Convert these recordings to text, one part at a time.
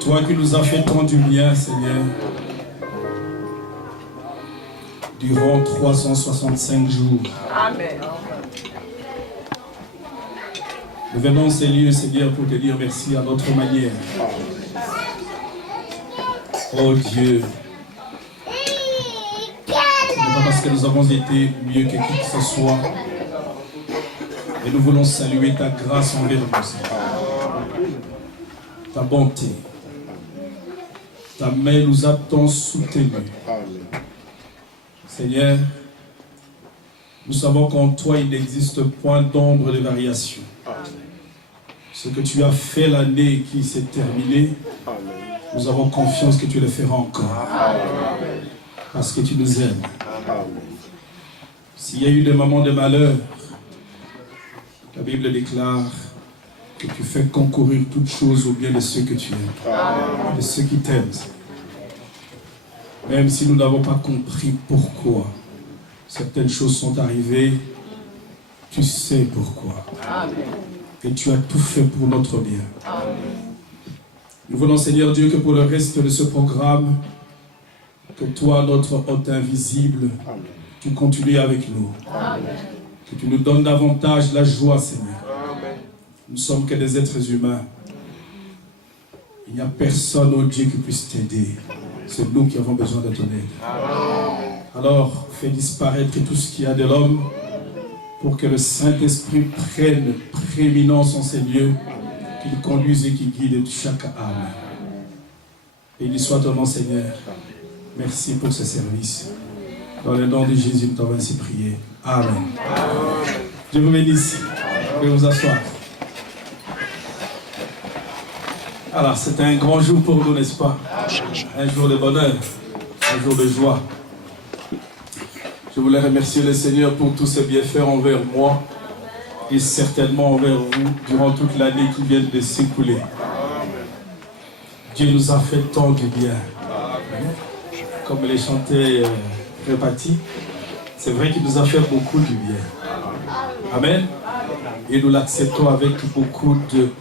Toi qui nous as fait tant du bien, Seigneur, durant 365 jours. Amen. Nous venons, Seigneur, pour te dire merci à notre manière. Oh Dieu, ce n'est pas parce que nous avons été mieux que qui que ce soit, mais nous voulons saluer ta grâce envers nous, Seigneur. Ta bonté. Ta main nous a tant soutenus. Seigneur, nous savons qu'en toi il n'existe point d'ombre de variation. Ce que tu as fait l'année qui s'est terminée, nous avons confiance que tu le feras encore. Parce que tu nous aimes. S'il y a eu des moments de malheur, la Bible déclare que tu fais concourir toutes choses au bien de ceux que tu aimes, de ceux qui t'aiment. Même si nous n'avons pas compris pourquoi certaines choses sont arrivées, tu sais pourquoi. Et tu as tout fait pour notre bien. Nous voulons, Seigneur Dieu, que pour le reste de ce programme, que toi, notre hôte invisible, tu continues avec nous. Que tu nous donnes davantage la joie, Seigneur. Nous ne sommes que des êtres humains. Il n'y a personne, oh Dieu, qui puisse t'aider. C'est nous qui avons besoin de ton aide. Alors, fais disparaître tout ce qu'il y a de l'homme pour que le Saint-Esprit prenne prééminence en ces lieux, qu'il conduise et qu'il guide chaque âme. Béni soit ton nom, Seigneur. Merci pour ce service. Dans le nom de Jésus, nous t'avons ainsi prié. Amen. Je vous bénisse. Vous pouvez vous asseoir. Alors, c'est un grand jour pour nous, n'est-ce pas? Un jour de bonheur, un jour de joie. Je voulais remercier le Seigneur pour tous ses bienfaits envers moi et certainement envers vous durant toute l'année qui vient de s'écouler. Dieu nous a fait tant de bien. Comme les chantait Répati, c'est vrai qu'il nous a fait beaucoup de bien. Amen. Et nous l'acceptons avec beaucoup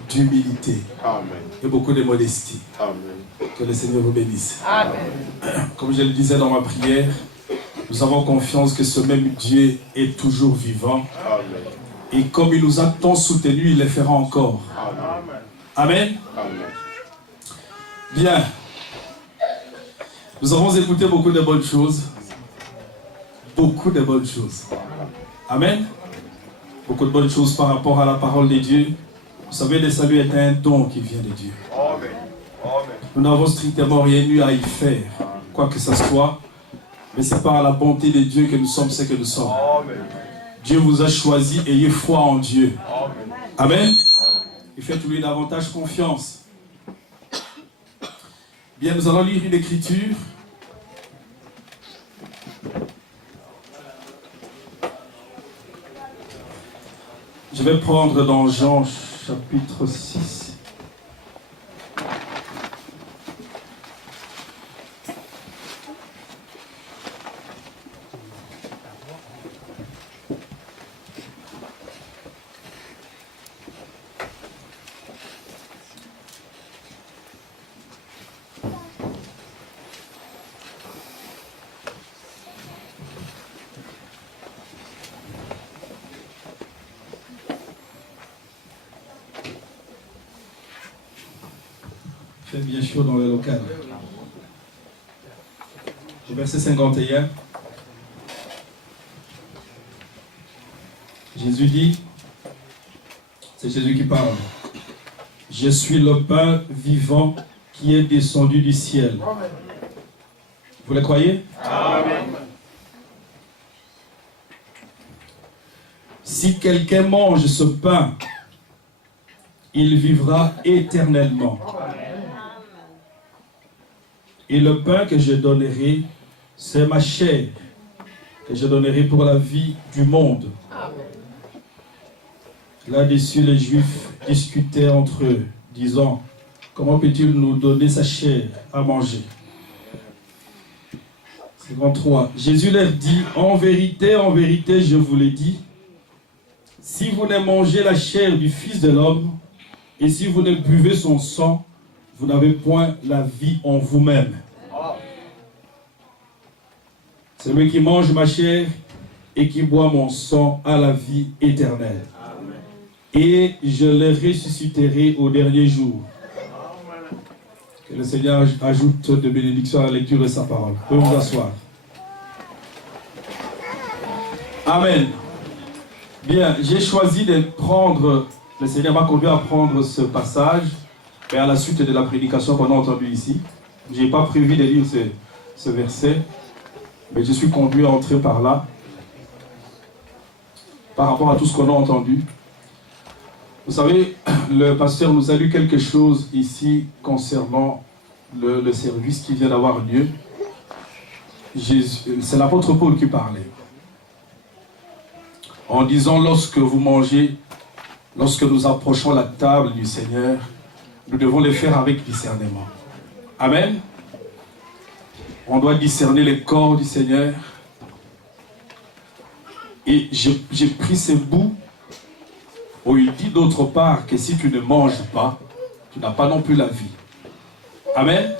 d'humilité et beaucoup de modestie. Amen. Que le Seigneur vous bénisse. Amen. Comme je le disais dans ma prière, nous avons confiance que ce même Dieu est toujours vivant. Amen. Et comme il nous a tant soutenus, il le fera encore. Amen. Amen. Bien. Nous avons écouté beaucoup de bonnes choses. Beaucoup de bonnes choses. Amen. Beaucoup de bonnes choses par rapport à la parole de Dieu. Vous savez, le salut est un don qui vient de Dieu. Amen. Nous n'avons strictement rien eu à y faire, quoi que ce soit. Mais c'est par la bonté de Dieu que nous sommes ce que nous sommes. Amen. Dieu vous a choisi, ayez foi en Dieu. Amen. Amen. Et faites-lui davantage confiance. Bien, nous allons lire une écriture. Je vais prendre dans Jean chapitre 6. Fait bien chaud dans le local. Verset 51. Jésus dit, c'est Jésus qui parle, je suis le pain vivant qui est descendu du ciel. Vous le croyez? Amen. Si quelqu'un mange ce pain, il vivra éternellement. Et le pain que je donnerai, c'est ma chair, que je donnerai pour la vie du monde. Là-dessus, les Juifs discutaient entre eux, disant, comment peut-il nous donner sa chair à manger? 53. Jésus leur dit, en vérité, je vous le dis, si vous ne mangez la chair du Fils de l'homme, et si vous ne buvez son sang, vous n'avez point la vie en vous-même. Celui qui mange ma chair et qui boit mon sang a la vie éternelle. Amen. Et je le ressusciterai au dernier jour. Amen. Que le Seigneur ajoute de bénédiction à la lecture de sa parole. Vous pouvez vous asseoir. Amen. Bien, j'ai choisi de prendre, le Seigneur m'a conduit à prendre ce passage, et à la suite de la prédication qu'on a entendue ici. Je n'ai pas prévu de lire ce verset, mais je suis conduit à entrer par là, par rapport à tout ce qu'on a entendu. Vous savez, le pasteur nous a lu quelque chose ici concernant le service qui vient d'avoir lieu. C'est l'apôtre Paul qui parlait. En disant, lorsque vous mangez, lorsque nous approchons la table du Seigneur, nous devons le faire avec discernement. Amen. On doit discerner le corps du Seigneur. Et j'ai pris ce bout où il dit d'autre part que si tu ne manges pas, tu n'as pas non plus la vie. Amen.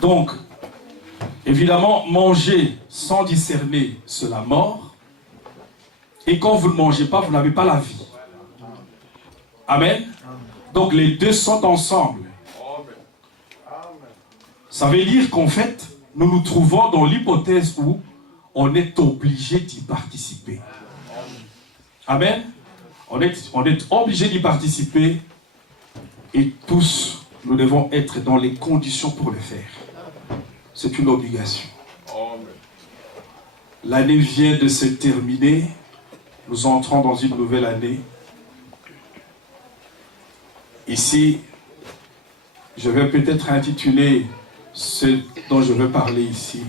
Donc, évidemment, manger sans discerner, c'est la mort. Et quand vous ne mangez pas, vous n'avez pas la vie. Amen. Donc les deux sont ensemble. Ça veut dire qu'en fait, nous nous trouvons dans l'hypothèse où on est obligé d'y participer. Amen. On est obligé d'y participer et tous, nous devons être dans les conditions pour le faire. C'est une obligation. L'année vient de se terminer. Nous entrons dans une nouvelle année. Ici, je vais peut-être intituler ce dont je veux parler ici.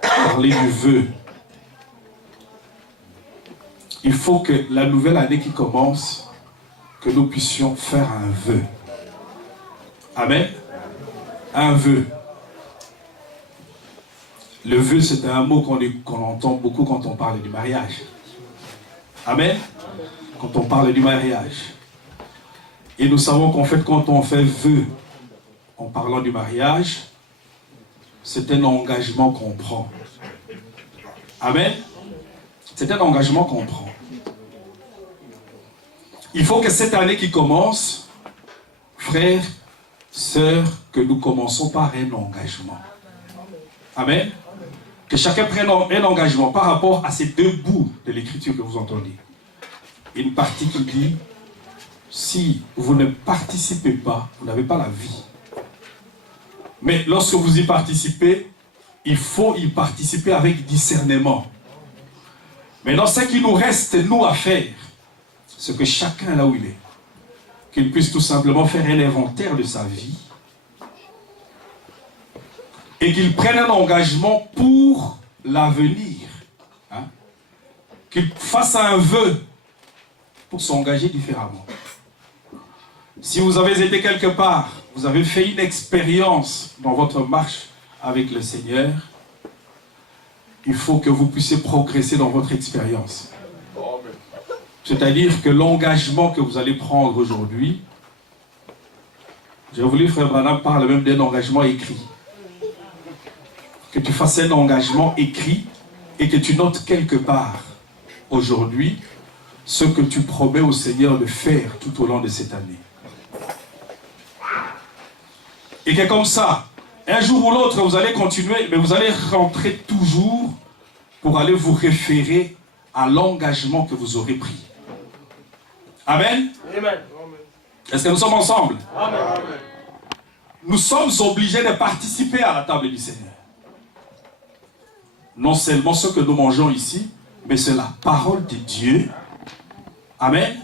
Parler du vœu. Il faut que la nouvelle année qui commence, que nous puissions faire un vœu. Amen. Un vœu. Le vœu, c'est un mot qu'on entend beaucoup quand on parle du mariage. Amen. Quand on parle du mariage. Et nous savons qu'en fait, quand on fait vœu, en parlant du mariage, c'est un engagement qu'on prend. Amen. C'est un engagement qu'on prend. Il faut que cette année qui commence, frères, sœurs, que nous commençons par un engagement. Amen. Que chacun prenne un engagement par rapport à ces deux bouts de l'écriture que vous entendez. Une partie qui dit, si vous ne participez pas, vous n'avez pas la vie. Mais lorsque vous y participez, il faut y participer avec discernement. Maintenant, ce qui nous reste, nous, à faire, c'est que chacun, là où il est, qu'il puisse tout simplement faire un inventaire de sa vie et qu'il prenne un engagement pour l'avenir. Hein? Qu'il fasse un vœu pour s'engager différemment. Si vous avez été quelque part, vous avez fait une expérience dans votre marche avec le Seigneur, il faut que vous puissiez progresser dans votre expérience. C'est-à-dire que l'engagement que vous allez prendre aujourd'hui, j'ai voulu, frère Branham parle même d'un engagement écrit. Que tu fasses un engagement écrit et que tu notes quelque part aujourd'hui ce que tu promets au Seigneur de faire tout au long de cette année. Et que comme ça, un jour ou l'autre, vous allez continuer, mais vous allez rentrer toujours pour aller vous référer à l'engagement que vous aurez pris. Amen. Amen. Est-ce que nous sommes ensemble? Amen. Nous sommes obligés de participer à la table du Seigneur. Non seulement ce que nous mangeons ici, mais c'est la parole de Dieu. Amen.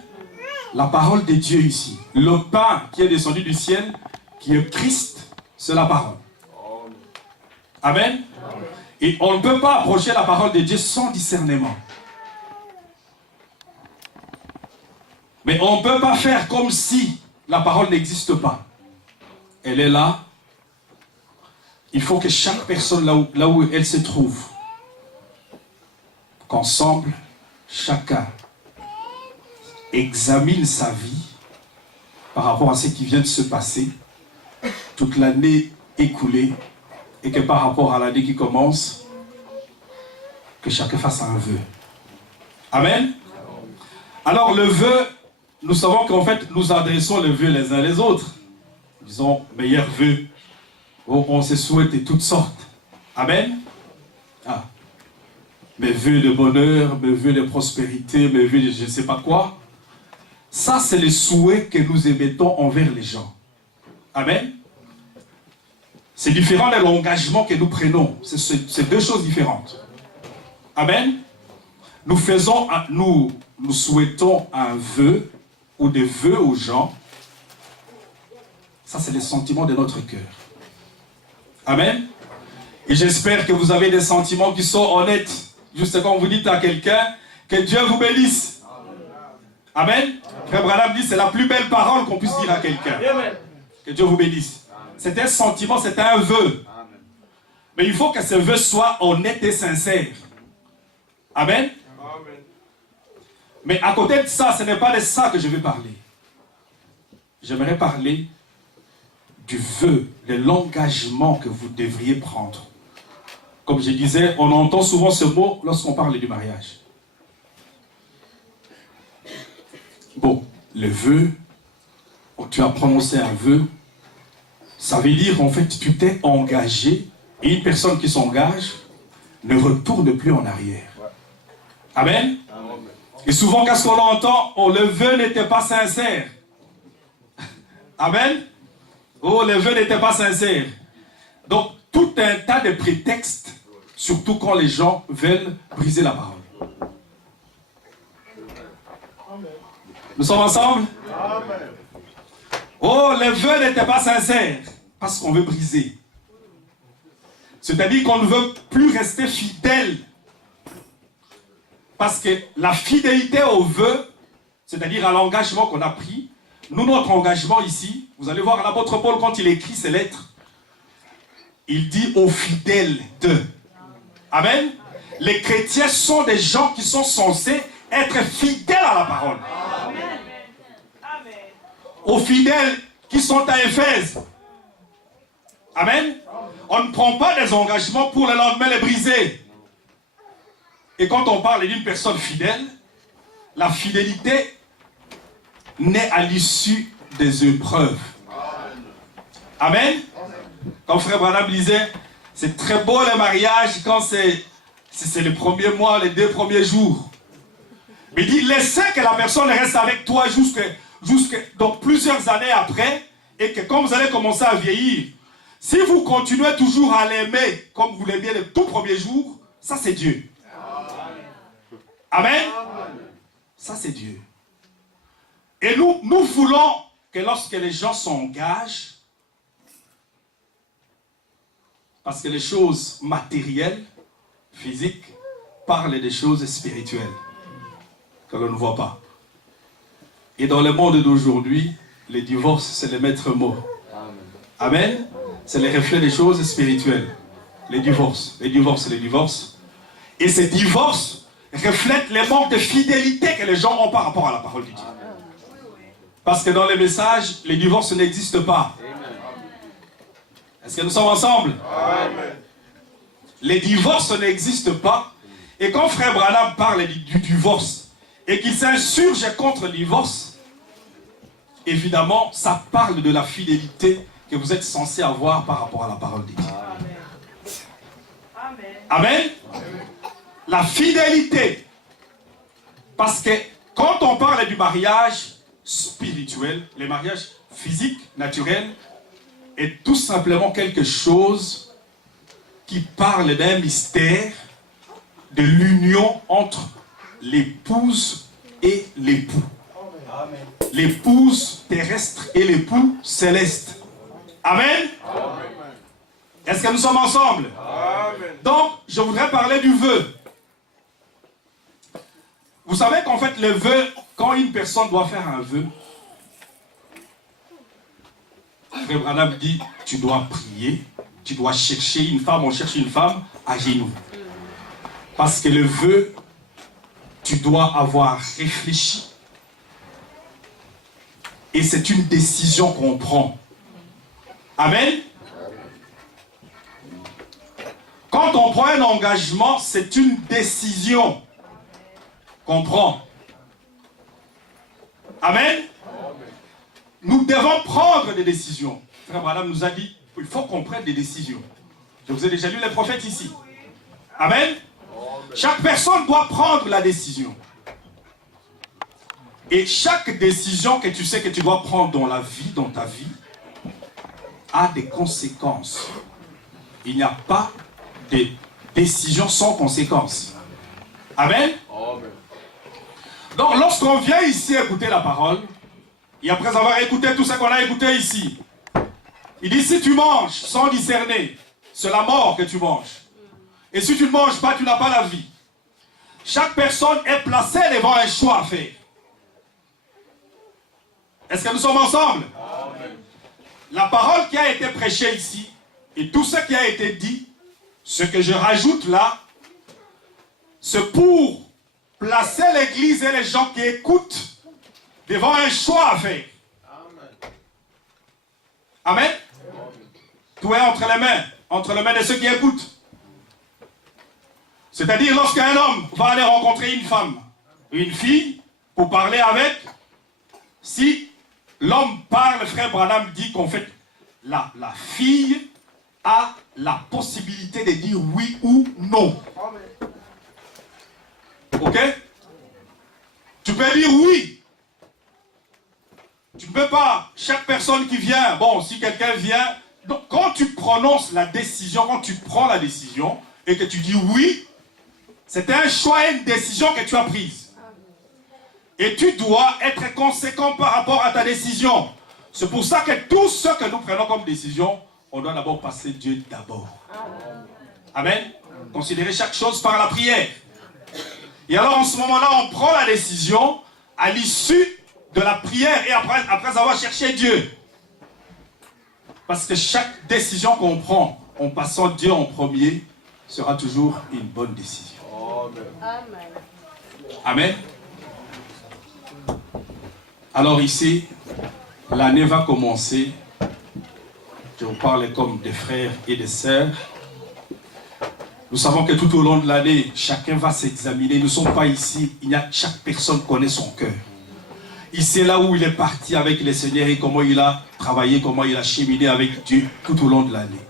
La parole de Dieu ici. Le pain qui est descendu du ciel, qui est Christ, c'est la parole. Amen. Et on ne peut pas approcher la parole de Dieu sans discernement. Mais on ne peut pas faire comme si la parole n'existe pas. Elle est là. Il faut que chaque personne, là où elle se trouve, qu'ensemble, chacun examine sa vie par rapport à ce qui vient de se passer, toute l'année écoulée, et que par rapport à l'année qui commence, que chacun fasse un vœu. Amen. Alors le vœu, nous savons qu'en fait, nous adressons le vœu les uns les autres. Disons, meilleurs vœux. On se souhaite toutes sortes. Amen. Ah. Mes vœux de bonheur, mes vœux de prospérité, mes vœux de je ne sais pas quoi. Ça, c'est le souhait que nous émettons envers les gens. Amen. C'est différent de l'engagement que nous prenons. C'est deux choses différentes. Amen. Nous souhaitons un vœu ou des vœux aux gens. Ça, c'est le sentiment de notre cœur. Amen. Et j'espère que vous avez des sentiments qui sont honnêtes. Juste quand vous dites à quelqu'un que Dieu vous bénisse. Amen. Frère Branham dit c'est la plus belle parole qu'on puisse dire à quelqu'un. Que Dieu vous bénisse. C'est un sentiment, c'est un vœu. Mais il faut que ce vœu soit honnête et sincère. Amen. Mais à côté de ça, ce n'est pas de ça que je vais parler. J'aimerais parler du vœu, de l'engagement que vous devriez prendre. Comme je disais, on entend souvent ce mot lorsqu'on parle du mariage. Bon, le vœu, tu as prononcé un vœu, ça veut dire en fait tu t'es engagé, et une personne qui s'engage ne retourne plus en arrière. Amen. Et souvent, qu'est-ce qu'on entend? Oh, le vœu n'était pas sincère. Amen. Oh, le vœu n'était pas sincère. Donc, tout un tas de prétextes, surtout quand les gens veulent briser la parole. Nous sommes ensemble? Oh, le vœu n'était pas sincère. Parce qu'on veut briser. C'est-à-dire qu'on ne veut plus rester fidèle. Parce que la fidélité au vœu, c'est-à-dire à l'engagement qu'on a pris, nous, notre engagement ici, vous allez voir l'apôtre Paul, quand il écrit ses lettres, il dit aux fidèles de. Amen. Les chrétiens sont des gens qui sont censés être fidèles à la parole. Amen. Aux fidèles qui sont à Éphèse. Amen. On ne prend pas des engagements pour le lendemain les briser. Et quand on parle d'une personne fidèle, la fidélité naît à l'issue des épreuves. Amen. Comme frère Branham disait, c'est très beau le mariage quand c'est le premier mois, les 2 premiers jours. Mais il dit, laissez que la personne reste avec toi jusque donc plusieurs années après, et que quand vous allez commencer à vieillir, si vous continuez toujours à l'aimer comme vous l'aimiez les tout premiers jours, ça c'est Dieu. Amen. Ça c'est Dieu. Et nous voulons que lorsque les gens s'engagent, parce que les choses matérielles, physiques, parlent des choses spirituelles que l'on ne voit pas. Et dans le monde d'aujourd'hui, les divorces, c'est le maître mot. Amen. C'est le reflet des choses spirituelles. Les divorces, les divorces, les divorces. Et ces divorces reflètent les manques de fidélité que les gens ont par rapport à la parole de Dieu. Parce que dans les messages, les divorces n'existent pas. Est-ce que nous sommes ensemble? Amen. Les divorces n'existent pas. Et quand frère Branham parle du divorce et qu'il s'insurge contre le divorce, évidemment, ça parle de la fidélité que vous êtes censé avoir par rapport à la parole de Dieu. Amen. Amen. La fidélité. Parce que quand on parle du mariage spirituel, le mariage physique, naturel, est tout simplement quelque chose qui parle d'un mystère de l'union entre l'épouse et l'époux. L'épouse terrestre et l'époux céleste. Amen. Est-ce que nous sommes ensemble? Amen. Donc, je voudrais parler du vœu. Vous savez qu'en fait, le vœu, quand une personne doit faire un vœu, Frère Branham dit, tu dois prier, tu dois chercher une femme, on cherche une femme à genoux. Parce que le vœu, tu dois avoir réfléchi. Et c'est une décision qu'on prend. Amen. Quand on prend un engagement, c'est une décision qu'on prend. Amen. Nous devons prendre des décisions. Frère Branham nous a dit, il faut qu'on prenne des décisions. Je vous ai déjà lu les prophètes ici. Amen. Chaque personne doit prendre la décision. Et chaque décision que tu sais que tu dois prendre dans la vie, dans ta vie, a des conséquences. Il n'y a pas de décision sans conséquences. Amen. Donc lorsqu'on vient ici écouter la parole, et après avoir écouté tout ce qu'on a écouté ici, il dit si tu manges sans discerner, c'est la mort que tu manges. Et si tu ne manges pas, tu n'as pas la vie. Chaque personne est placée devant un choix à faire. Est-ce que nous sommes ensemble? Amen. La parole qui a été prêchée ici, et tout ce qui a été dit, ce que je rajoute là, c'est pour placer l'église et les gens qui écoutent devant un choix à faire. Amen. Amen. Tout est entre les mains de ceux qui écoutent. C'est-à-dire lorsqu'un homme va aller rencontrer une femme, une fille, pour parler avec, si l'homme parle, Frère Branham dit qu'en fait, la fille a la possibilité de dire oui ou non. Ok? Tu peux dire oui. Tu ne peux pas, chaque personne qui vient, bon, si quelqu'un vient, donc quand tu prononces la décision, quand tu prends la décision et que tu dis oui, c'est un choix et une décision que tu as prise. Et tu dois être conséquent par rapport à ta décision. C'est pour ça que tout ce que nous prenons comme décision, on doit d'abord passer Dieu d'abord. Amen. Considérer chaque chose par la prière. Et alors en ce moment-là, on prend la décision à l'issue de la prière et après avoir cherché Dieu. Parce que chaque décision qu'on prend en passant Dieu en premier sera toujours une bonne décision. Amen. Amen. Alors ici, l'année va commencer. Je vous parle comme des frères et des sœurs. Nous savons que tout au long de l'année, chacun va s'examiner. Nous ne sommes pas ici. Chaque personne connaît son cœur. Ici, c'est là où il est parti avec le Seigneur et comment il a travaillé, comment il a cheminé avec Dieu tout au long de l'année.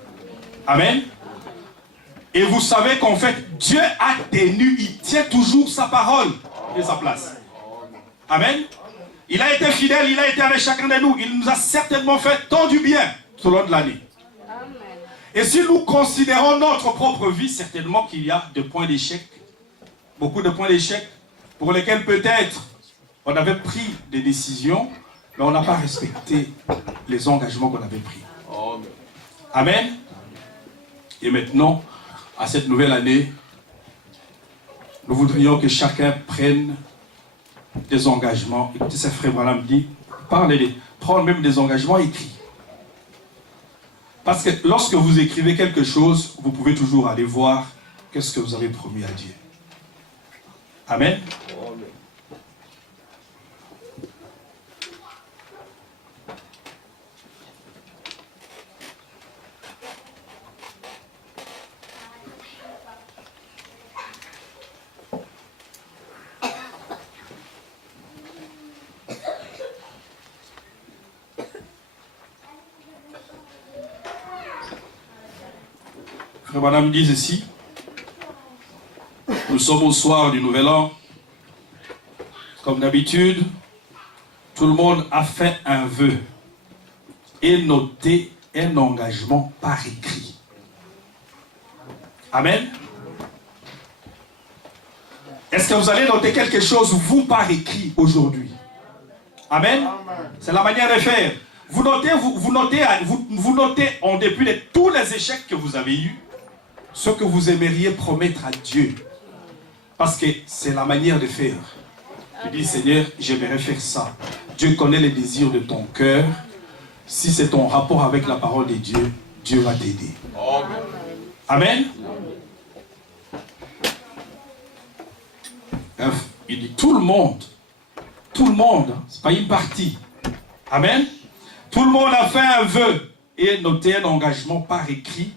Amen. Et vous savez qu'en fait, Dieu a tenu, il tient toujours sa parole et sa place. Amen. Il a été fidèle, il a été avec chacun de nous. Il nous a certainement fait tant du bien tout au long de l'année. Et si nous considérons notre propre vie, certainement qu'il y a des points d'échec, beaucoup de points d'échec, pour lesquels peut-être on avait pris des décisions, mais on n'a pas respecté les engagements qu'on avait pris. Amen. Et maintenant, à cette nouvelle année, nous voudrions que chacun prenne des engagements. Écoutez, ce frère Branham dit, prendre même des engagements écrits. Parce que lorsque vous écrivez quelque chose, vous pouvez toujours aller voir qu'est-ce que vous avez promis à Dieu. Amen. Frère Branham dit ici, nous sommes au soir du Nouvel An. Comme d'habitude, tout le monde a fait un vœu et noté un engagement par écrit. Amen. Est-ce que vous allez noter quelque chose, vous, par écrit aujourd'hui? Amen. C'est la manière de faire. Vous notez en dépit de tous les échecs que vous avez eus, ce que vous aimeriez promettre à Dieu. Parce que c'est la manière de faire. Tu dis, Seigneur, j'aimerais faire ça. Dieu connaît les désirs de ton cœur. Si c'est ton rapport avec la parole de Dieu, Dieu va t'aider. Amen. Il dit tout le monde, c'est pas une partie. Amen. Tout le monde a fait un vœu et noté un engagement par écrit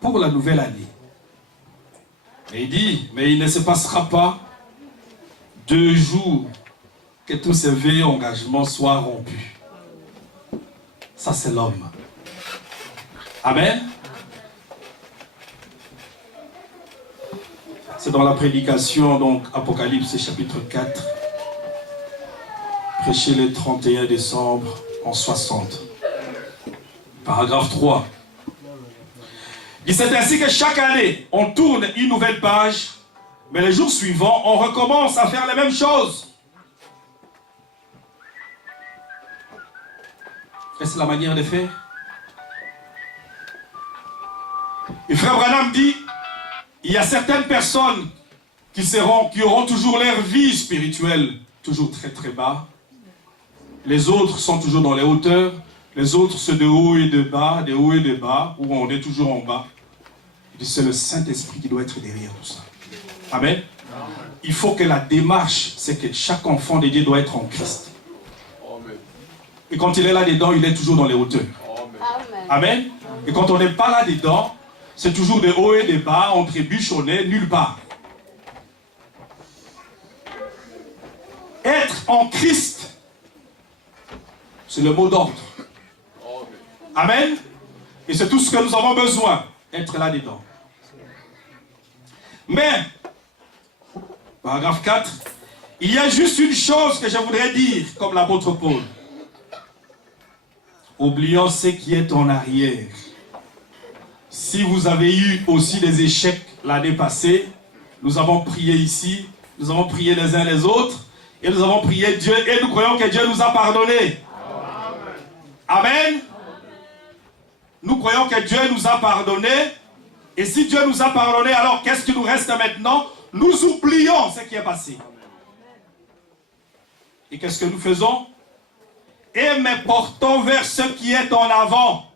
pour la nouvelle année. Et il dit, mais il ne se passera pas 2 jours que tous ces vœux et engagements soient rompus. Ça, c'est l'homme. Amen. C'est dans la prédication, donc, Apocalypse chapitre 4, prêché le 31 décembre en 60. Paragraphe 3. Il dit, c'est ainsi que chaque année, on tourne une nouvelle page, mais les jours suivants, on recommence à faire les mêmes choses. Est-ce la manière de faire? Et Frère Branham dit, il y a certaines personnes qui auront toujours leur vie spirituelle toujours très très bas. Les autres sont toujours dans les hauteurs. Les autres, c'est de haut et de bas, de haut et de bas, où on est toujours en bas. C'est le Saint-Esprit qui doit être derrière tout ça. Amen. Il faut que la démarche, c'est que chaque enfant de Dieu doit être en Christ. Et quand il est là-dedans, il est toujours dans les hauteurs. Amen. Et quand on n'est pas là-dedans, c'est toujours des hauts et des bas, on trébuche, on est nulle part. Être en Christ, c'est le mot d'ordre. Amen. Et c'est tout ce que nous avons besoin, être là-dedans. Mais, paragraphe 4, il y a juste une chose que je voudrais dire, comme l'apôtre Paul. Oublions ce qui est en arrière. Si vous avez eu aussi des échecs l'année passée, nous avons prié ici, nous avons prié les uns les autres, et nous avons prié Dieu, et nous croyons que Dieu nous a pardonné. Amen. Nous croyons que Dieu nous a pardonné, et si Dieu nous a pardonné, alors qu'est-ce qui nous reste maintenant? Nous oublions ce qui est passé. Et qu'est-ce que nous faisons? Et me portons vers ce qui est en avant.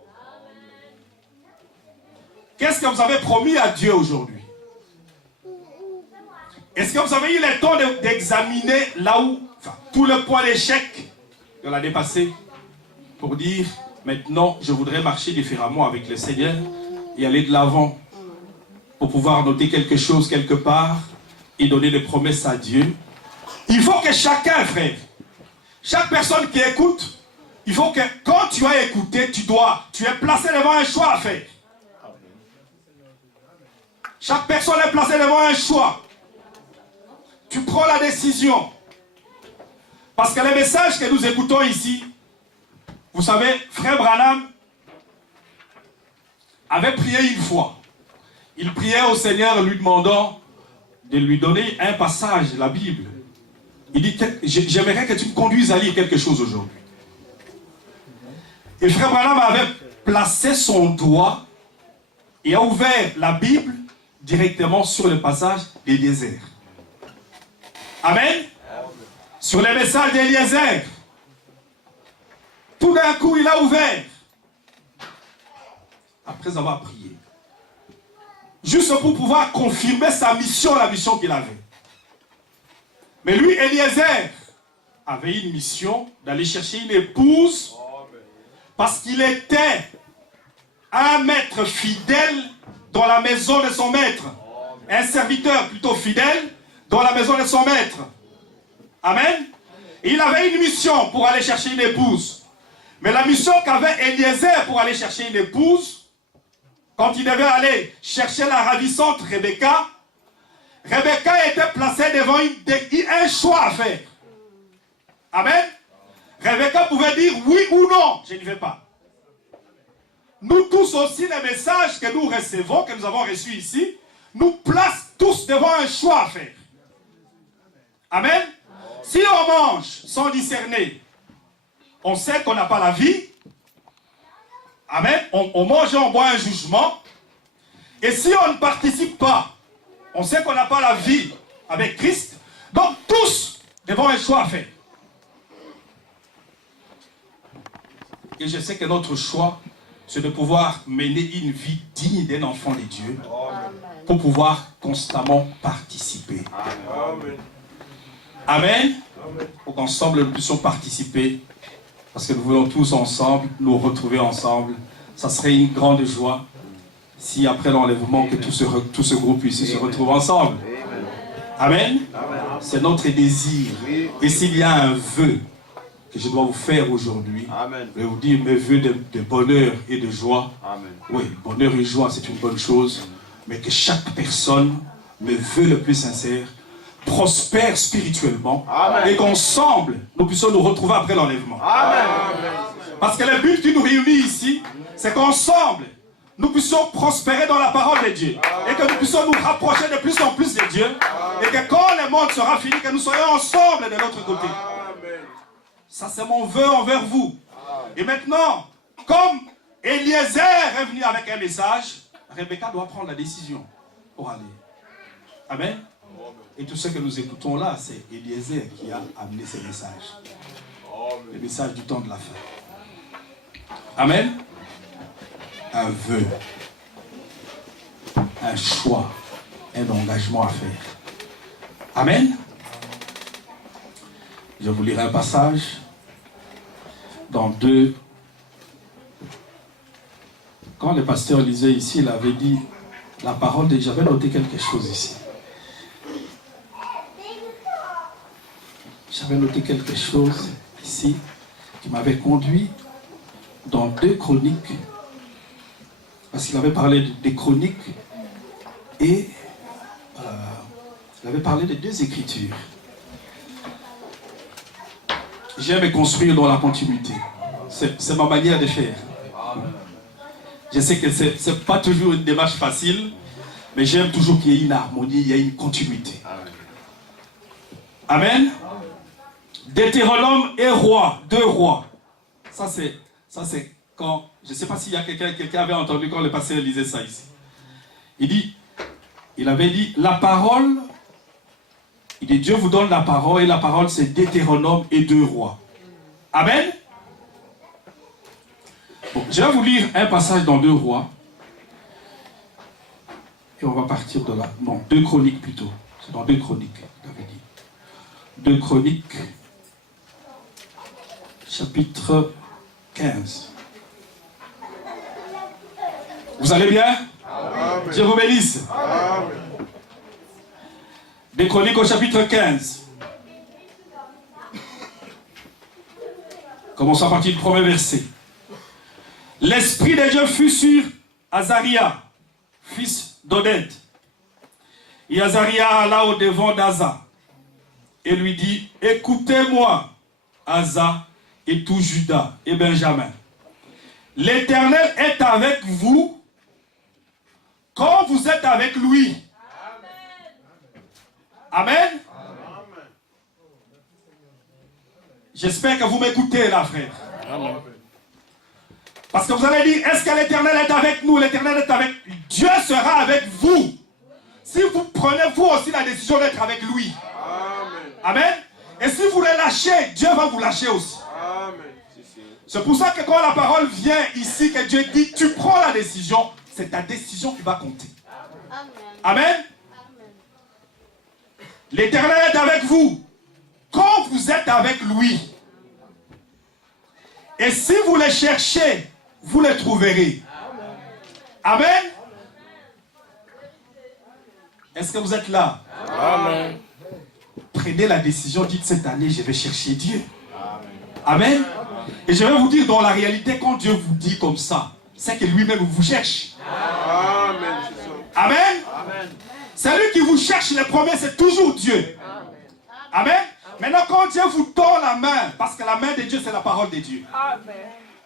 Qu'est-ce que vous avez promis à Dieu aujourd'hui? Est-ce que vous avez eu le temps d'examiner là où, tout le point d'échec de l'année passée, pour dire, maintenant, je voudrais marcher différemment avec le Seigneur et aller de l'avant, pour pouvoir noter quelque chose quelque part et donner des promesses à Dieu. Il faut que chacun, frère, chaque personne qui écoute, il faut que quand tu as écouté, tu es placé devant un choix à faire. Chaque personne est placée devant un choix. Tu prends la décision. Parce que les messages que nous écoutons ici, vous savez, Frère Branham avait prié une fois. Il priait au Seigneur lui demandant de lui donner un passage de la Bible. Il dit, j'aimerais que tu me conduises à lire quelque chose aujourd'hui. Et Frère Branham avait placé son doigt et a ouvert la Bible directement sur le passage d'Eliezer. Amen. Sur les messages d'Eliezer. Tout d'un coup, il a ouvert. Après avoir prié. Juste pour pouvoir confirmer sa mission, la mission qu'il avait. Mais lui, Eliezer, avait une mission d'aller chercher une épouse parce qu'il était un maître fidèle dans la maison de son maître. Un serviteur plutôt fidèle dans la maison de son maître. Amen. Et il avait une mission pour aller chercher une épouse. Mais la mission qu'avait Eliezer pour aller chercher une épouse, quand il devait aller chercher la ravissante Rebecca, Rebecca était placée devant un choix à faire. Amen. Rebecca pouvait dire oui ou non, je n'y vais pas. Nous tous aussi, les messages que nous recevons, que nous avons reçus ici, nous placent tous devant un choix à faire. Amen. Si on mange sans discerner, on sait qu'on n'a pas la vie. Amen. On mange et on boit un jugement. Et si on ne participe pas, on sait qu'on n'a pas la vie avec Christ. Donc tous, devant un choix à faire. Et je sais que notre choix, c'est de pouvoir mener une vie digne d'un enfant de Dieu pour pouvoir constamment participer. Amen. Pour qu'ensemble nous puissions participer, parce que nous voulons tous ensemble nous retrouver ensemble. Ça serait une grande joie si après l'enlèvement que tout ce groupe ici se retrouve ensemble. Amen. C'est notre désir. Et s'il y a un vœu que je dois vous faire aujourd'hui, je vais vous dire mes vœux de bonheur et de joie. Amen. Oui, bonheur et joie, c'est une bonne chose, mais que chaque personne, mes vœux le plus sincère, prospère spirituellement. Amen. Et qu'ensemble, nous puissions nous retrouver après l'enlèvement. Parce que le but qui nous réunit ici, c'est qu'ensemble, nous puissions prospérer dans la parole de Dieu. Et que nous puissions nous rapprocher de plus en plus de Dieu. Et que quand le monde sera fini, que nous soyons ensemble de notre côté. Ça, c'est mon vœu envers vous. Et maintenant, comme Eliezer est venu avec un message, Rebecca doit prendre la décision pour aller. Amen. Et tout ce que nous écoutons là, c'est Eliezer qui a amené ce message. Le message du temps de la fin. Amen. Un vœu, un choix, un engagement à faire. Amen. Je vous lirai un passage dans 2. Quand le pasteur lisait ici, il avait dit la parole de... J'avais noté quelque chose ici. J'avais noté quelque chose ici qui m'avait conduit dans 2 Chroniques. Parce qu'il avait parlé des Chroniques et il avait parlé de 2 Écritures. J'aime me construire dans la continuité. C'est ma manière de faire. Je sais que ce n'est pas toujours une démarche facile, mais j'aime toujours qu'il y ait une harmonie, il y ait une continuité. Amen. Deutéronome et roi, 2 rois. Ça c'est quand, je ne sais pas s'il y a quelqu'un avait entendu quand le pasteur lisait ça ici. Il avait dit, la parole, il dit, Dieu vous donne la parole, et la parole c'est Deutéronome et 2 rois. Amen. Bon, je vais vous lire un passage dans 2 rois. Et on va partir de là. Non, 2 Chroniques plutôt. C'est dans 2 Chroniques, il avait dit. 2 Chroniques, chapitre 15. Vous allez bien? Amen. Dieu vous bénisse. Amen. 2 Chroniques au chapitre 15. Commençons à partir du premier verset. L'Esprit de Dieu fut sur Azaria, fils d'Oded. Et Azaria alla au devant d'Asa et lui dit, écoutez-moi, Asa et tout Juda et Benjamin. L'Éternel est avec vous quand vous êtes avec lui. Amen. Amen. J'espère que vous m'écoutez là, frère. Amen. Parce que vous allez dire, est-ce que l'Éternel est avec nous? L'Éternel est avec nous. Dieu sera avec vous. Si vous prenez vous aussi la décision d'être avec lui. Amen. Amen. Et si vous le lâchez, Dieu va vous lâcher aussi. Amen. C'est pour ça que quand la parole vient ici, que Dieu dit, tu prends la décision, c'est ta décision qui va compter. Amen. Amen. L'Éternel est avec vous quand vous êtes avec lui. Et si vous le cherchez, vous le trouverez. Amen. Amen. Est-ce que vous êtes là? Amen. Prenez la décision, dites cette année, je vais chercher Dieu. Amen. Amen. Et je vais vous dire, dans la réalité, quand Dieu vous dit comme ça, c'est que lui-même vous cherche. Amen. Amen. Amen. Celui qui vous cherche le premier, c'est toujours Dieu. Amen. Amen. Maintenant, quand Dieu vous tend la main, parce que la main de Dieu, c'est la parole de Dieu. Amen.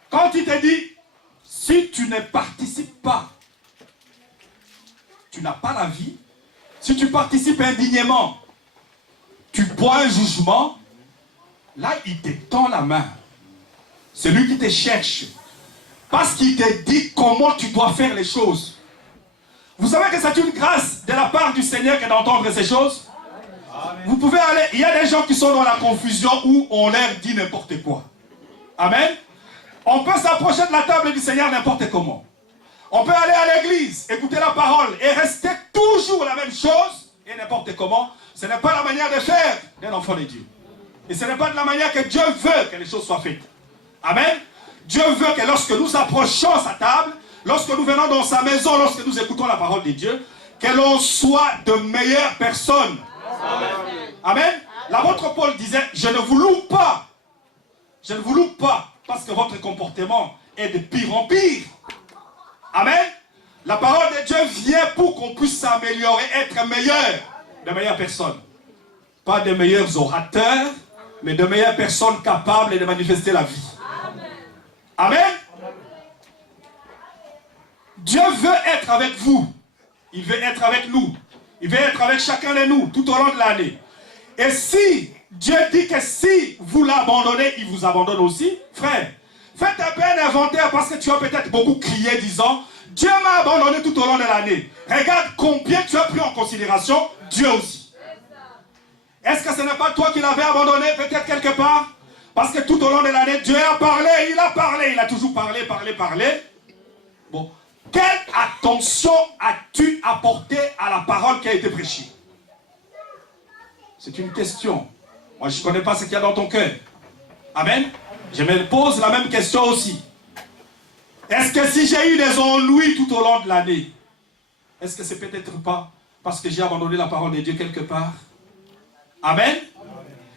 Quand il te dit, si tu ne participes pas, tu n'as pas la vie. Si tu participes indignement, tu bois un jugement. Là, il te tend la main. C'est lui qui te cherche. Parce qu'il te dit comment tu dois faire les choses. Vous savez que c'est une grâce de la part du Seigneur que d'entendre ces choses. Vous pouvez aller, il y a des gens qui sont dans la confusion où on leur dit n'importe quoi. Amen. On peut s'approcher de la table du Seigneur n'importe comment. On peut aller à l'église, écouter la parole et rester toujours la même chose et n'importe comment. Ce n'est pas la manière de faire d'un enfant de Dieu. Et ce n'est pas de la manière que Dieu veut que les choses soient faites. Amen. Dieu veut que lorsque nous approchons sa table, lorsque nous venons dans sa maison, lorsque nous écoutons la parole de Dieu, que l'on soit de meilleures personnes. Amen. Amen. L'apôtre Paul disait, je ne vous loue pas. Je ne vous loue pas parce que votre comportement est de pire en pire. Amen. La parole de Dieu vient pour qu'on puisse s'améliorer, être meilleur, de meilleures personnes. Pas de meilleurs orateurs, mais de meilleures personnes capables de manifester la vie. Amen. Dieu veut être avec vous. Il veut être avec nous. Il veut être avec chacun de nous tout au long de l'année. Et si Dieu dit que si vous l'abandonnez, il vous abandonne aussi, frère, faites un peu un inventaire parce que tu as peut-être beaucoup crié disant Dieu m'a abandonné tout au long de l'année. Regarde combien tu as pris en considération Dieu aussi. Est-ce que ce n'est pas toi qui l'avais abandonné peut-être quelque part? Parce que tout au long de l'année, Dieu a parlé, il a toujours parlé. Bon, quelle attention as-tu apporté à la parole qui a été prêchée? C'est une question. Moi, je ne connais pas ce qu'il y a dans ton cœur. Amen. Je me pose la même question aussi. Est-ce que si j'ai eu des ennuis tout au long de l'année, est-ce que c'est peut-être pas parce que j'ai abandonné la parole de Dieu quelque part? Amen.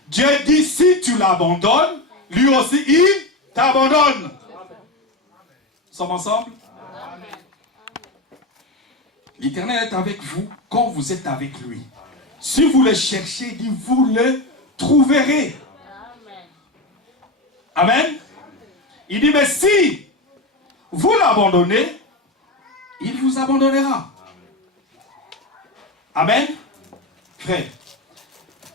Dieu dit, si tu l'abandonnes, lui aussi, il t'abandonne. Nous sommes ensemble? L'Éternel est avec vous quand vous êtes avec lui. Si vous le cherchez, il dit, vous le trouverez. Amen. Il dit, mais si vous l'abandonnez, il vous abandonnera. Amen. Frère,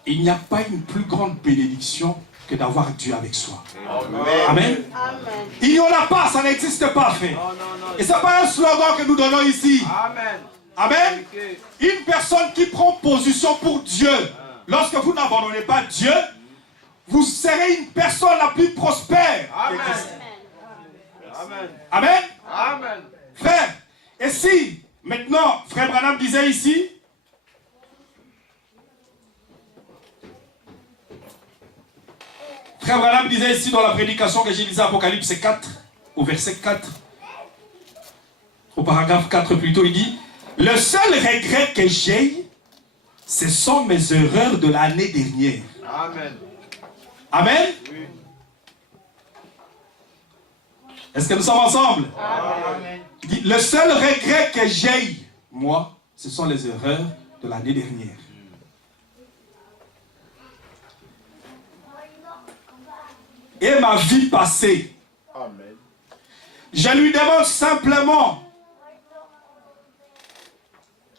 il n'y a pas une plus grande bénédiction que d'avoir Dieu avec soi. Amen. Amen. Il n'y en a pas, ça n'existe pas, frère. Et ce n'est pas un slogan que nous donnons ici. Amen. Amen. Une personne qui prend position pour Dieu, lorsque vous n'abandonnez pas Dieu, vous serez une personne la plus prospère. Amen. Amen. Amen. Amen. Frère, et si, maintenant, frère Branham disait ici, frère Branham disait ici dans la prédication que j'ai lisée Apocalypse 4, au verset 4, au paragraphe 4 plutôt, il dit, le seul regret que j'ai, ce sont mes erreurs de l'année dernière. Amen. Amen. Oui. Est-ce que nous sommes ensemble? Amen. Il dit, le seul regret que j'ai, moi, ce sont les erreurs de l'année dernière. Et ma vie passée. Amen. Je lui demande simplement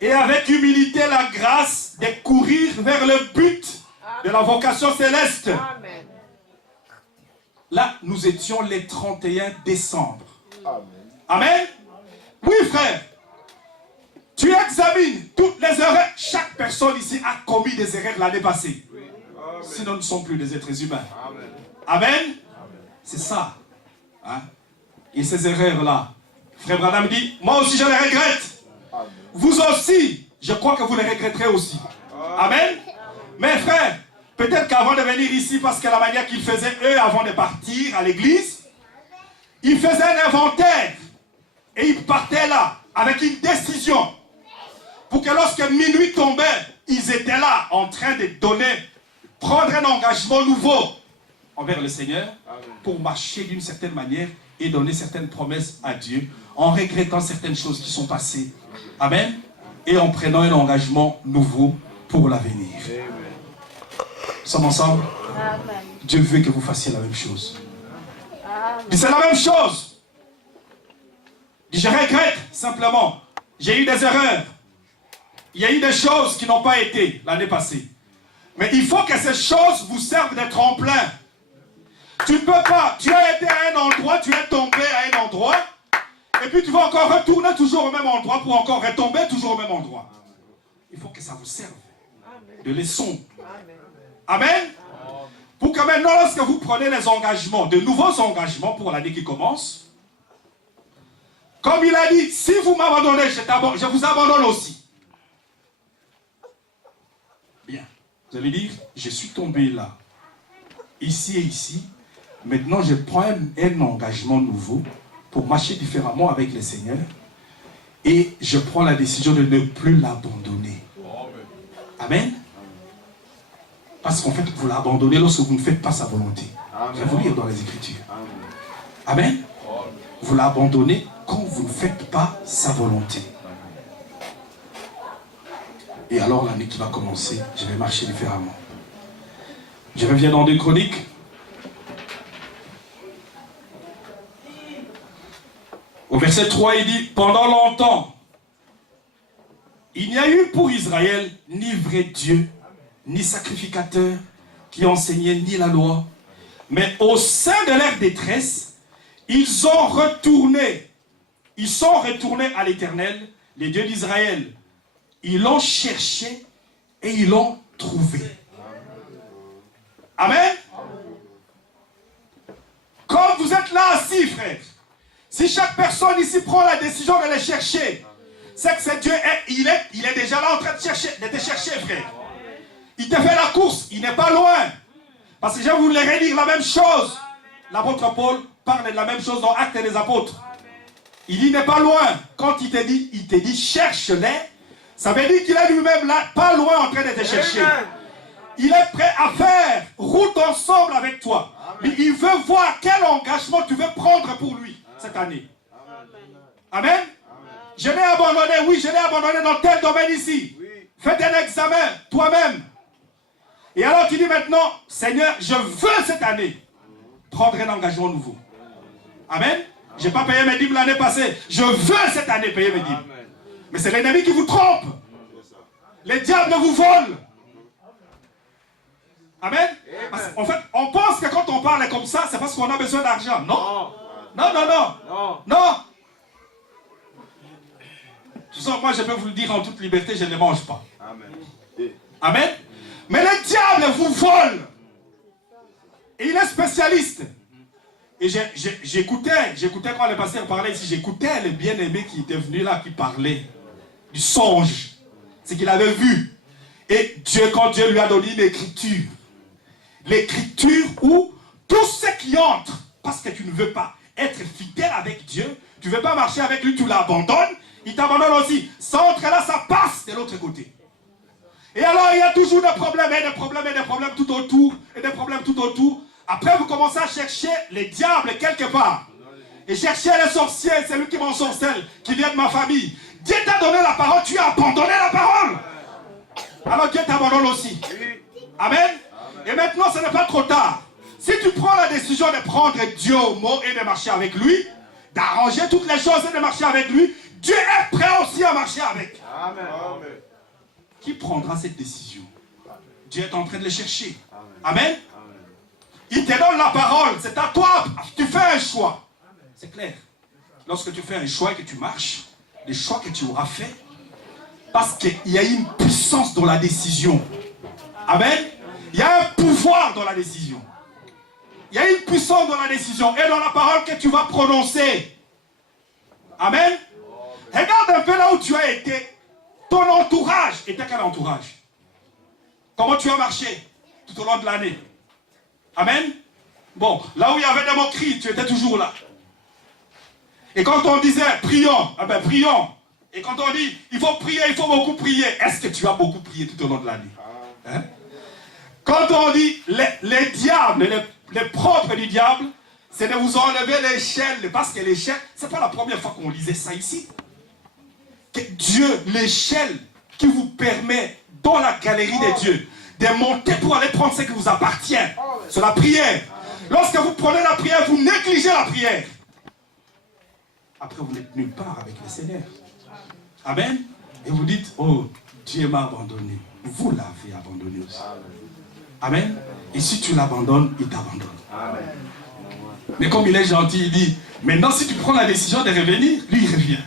et avec humilité la grâce de courir vers le but de la vocation céleste. Amen. Là, nous étions le 31 décembre. Amen. Amen. Oui, frère. Tu examines toutes les erreurs. Chaque personne ici a commis des erreurs l'année passée. Oui. Sinon, nous ne sommes plus des êtres humains. Amen. Amen. Amen. C'est ça. Hein? Et ces erreurs-là, frère Branham dit, moi aussi je les regrette. Amen. Vous aussi, je crois que vous les regretterez aussi. Amen. Mais frère, peut-être qu'avant de venir ici, parce que la manière qu'ils faisaient eux avant de partir à l'église, ils faisaient un inventaire et ils partaient là avec une décision pour que lorsque minuit tombait, ils étaient là en train de prendre un engagement nouveau envers le Seigneur pour marcher d'une certaine manière et donner certaines promesses à Dieu en regrettant certaines choses qui sont passées. Amen. Et en prenant un engagement nouveau pour l'avenir. Nous sommes ensemble? Amen. Dieu veut que vous fassiez la même chose. C'est la même chose. Je regrette simplement. J'ai eu des erreurs. Il y a eu des choses qui n'ont pas été l'année passée. Mais il faut que ces choses vous servent de tremplin. Tu ne peux pas, tu as été à un endroit, tu es tombé à un endroit, et puis tu vas encore retourner toujours au même endroit pour encore retomber toujours au même endroit. Il faut que ça vous serve. de leçons. Amen. Pour que maintenant, lorsque vous prenez les engagements, de nouveaux engagements pour l'année qui commence, comme il a dit, si vous m'abandonnez, je vous abandonne aussi. Bien. Vous allez dire, je suis tombé là, ici et ici. Maintenant, je prends un engagement nouveau pour marcher différemment avec le Seigneur. Et je prends la décision de ne plus l'abandonner. Amen. Parce qu'en fait, vous l'abandonnez lorsque vous ne faites pas sa volonté. Je vais vous lire dans les Écritures. Amen. Vous l'abandonnez quand vous ne faites pas sa volonté. Et alors l'année qui va commencer, je vais marcher différemment. Je reviens dans 2 Chroniques. Au verset 3, il dit, pendant longtemps, il n'y a eu pour Israël ni vrai Dieu, ni sacrificateur qui enseignait ni la loi. Mais au sein de leur détresse, ils sont retournés à l'Éternel, les dieux d'Israël. Ils l'ont cherché et ils l'ont trouvé. Amen. Comme vous êtes là assis, frère, si chaque personne ici prend la décision de les chercher, c'est que c'est Dieu, il est déjà là en train de te chercher, frère. Il te fait la course, il n'est pas loin. Parce que je voulais redire la même chose. L'apôtre Paul parle de la même chose dans Actes des Apôtres. Il dit, il n'est pas loin. Quand il te dit, cherche-les, ça veut dire qu'il est lui-même là, pas loin en train de te chercher. Il est prêt à faire route ensemble avec toi. Mais il veut voir quel engagement tu veux prendre pour lui cette année. Amen. Je l'ai abandonné, oui, je l'ai abandonné dans tel domaine ici. Faites un examen toi-même. Et alors tu dis maintenant, Seigneur, je veux cette année prendre un engagement nouveau. Amen. Je n'ai pas payé mes dîmes l'année passée. Je veux cette année payer mes dîmes. Mais c'est l'ennemi qui vous trompe. Les diables vous volent. Amen. En fait, on pense que quand on parle comme ça, c'est parce qu'on a besoin d'argent. Non. Non, non, non. Non. Tout ça, moi je peux vous le dire en toute liberté, je ne les mange pas. Amen. Amen. Mais le diable vous vole. Et il est spécialiste. Et j'écoutais quand le pasteur parlait ici, j'écoutais le bien-aimé qui était venu là, qui parlait du songe. C'est qu'il avait vu. Et Dieu, quand Dieu lui a donné une écriture, l'écriture où tout ce qui entre, parce que tu ne veux pas être fidèle avec Dieu, tu ne veux pas marcher avec lui, tu l'abandonnes, il t'abandonne aussi. Ça entre là, ça passe de l'autre côté. Et alors, il y a toujours des problèmes, et des problèmes, et des problèmes tout autour, et des problèmes tout autour. Après, vous commencez à chercher les diables quelque part. Et chercher les sorciers, c'est lui qui m'ensorcelle, qui vient de ma famille. Dieu t'a donné la parole, tu as abandonné la parole. Alors Dieu t'abandonne aussi. Amen. Et maintenant, ce n'est pas trop tard. Si tu prends la décision de prendre Dieu au mot et de marcher avec lui, d'arranger toutes les choses et de marcher avec lui, Dieu est prêt aussi à marcher avec. Amen. Qui prendra cette décision? Dieu est en train de le chercher. Amen. Il te donne la parole, c'est à toi. Tu fais un choix. C'est clair. Lorsque tu fais un choix et que tu marches, les choix que tu auras fait, parce qu'il y a une puissance dans la décision. Amen. Il y a un pouvoir dans la décision. Il y a une puissance dans la décision et dans la parole que tu vas prononcer. Amen. Regarde un peu là où tu as été. Ton entourage était quel entourage? Comment tu as marché tout au long de l'année? Amen. Bon, là où il y avait des moqueries, tu étais toujours là. Et quand on disait prions, eh bien prions. Et quand on dit il faut prier, il faut beaucoup prier, est-ce que tu as beaucoup prié tout au long de l'année? Hein? Quand on dit les diables, les propres du diable, c'est de vous enlever l'échelle. Parce que l'échelle, ce n'est pas la première fois qu'on lisait ça ici. Que Dieu, l'échelle qui vous permet dans la galerie des dieux de monter pour aller prendre ce qui vous appartient. C'est la prière. Lorsque vous prenez la prière, vous négligez la prière. Après, vous n'êtes nulle part avec le Seigneur. Amen. Et vous dites, oh, Dieu m'a abandonné. Vous l'avez abandonné aussi. Amen. Et si tu l'abandonnes, il t'abandonne. Mais comme il est gentil, il dit, maintenant si tu prends la décision de revenir, lui il revient.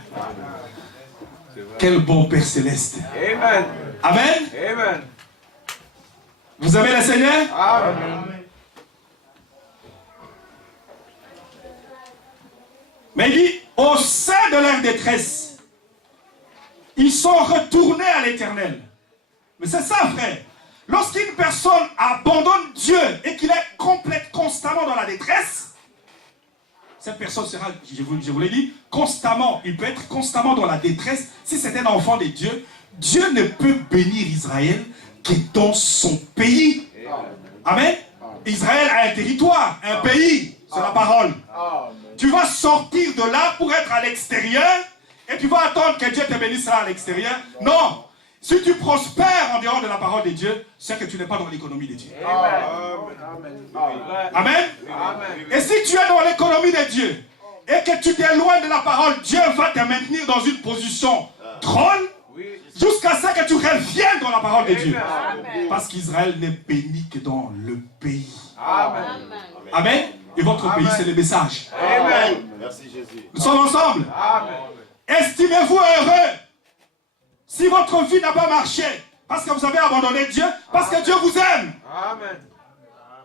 Quel bon Père Céleste. Amen. Amen. Vous aimez le Seigneur? Amen. Mais il dit, au sein de leur détresse, ils sont retournés à l'Éternel. Mais c'est ça, frère. Lorsqu'une personne abandonne Dieu et qu'il est constamment dans la détresse, cette personne sera, je vous l'ai dit, constamment, il peut être constamment dans la détresse. Si c'est un enfant de Dieu, Dieu ne peut bénir Israël que dans son pays. Amen. Israël a un territoire, un pays, c'est la parole. Tu vas sortir de là pour être à l'extérieur et tu vas attendre que Dieu te bénisse là à l'extérieur. Non. Si tu prospères en dehors de la parole de Dieu, c'est que tu n'es pas dans l'économie de Dieu. Amen. Et si tu es dans l'économie de Dieu et que tu t'éloignes de la parole, Dieu va te maintenir dans une position troll jusqu'à ce que tu reviennes dans la parole de Dieu. Parce qu'Israël n'est béni que dans le pays. Amen. Et votre pays, c'est le message. Amen. Merci Jésus. Nous sommes ensemble. Estimez-vous heureux si votre vie n'a pas marché, parce que vous avez abandonné Dieu, parce que Dieu vous aime. Amen.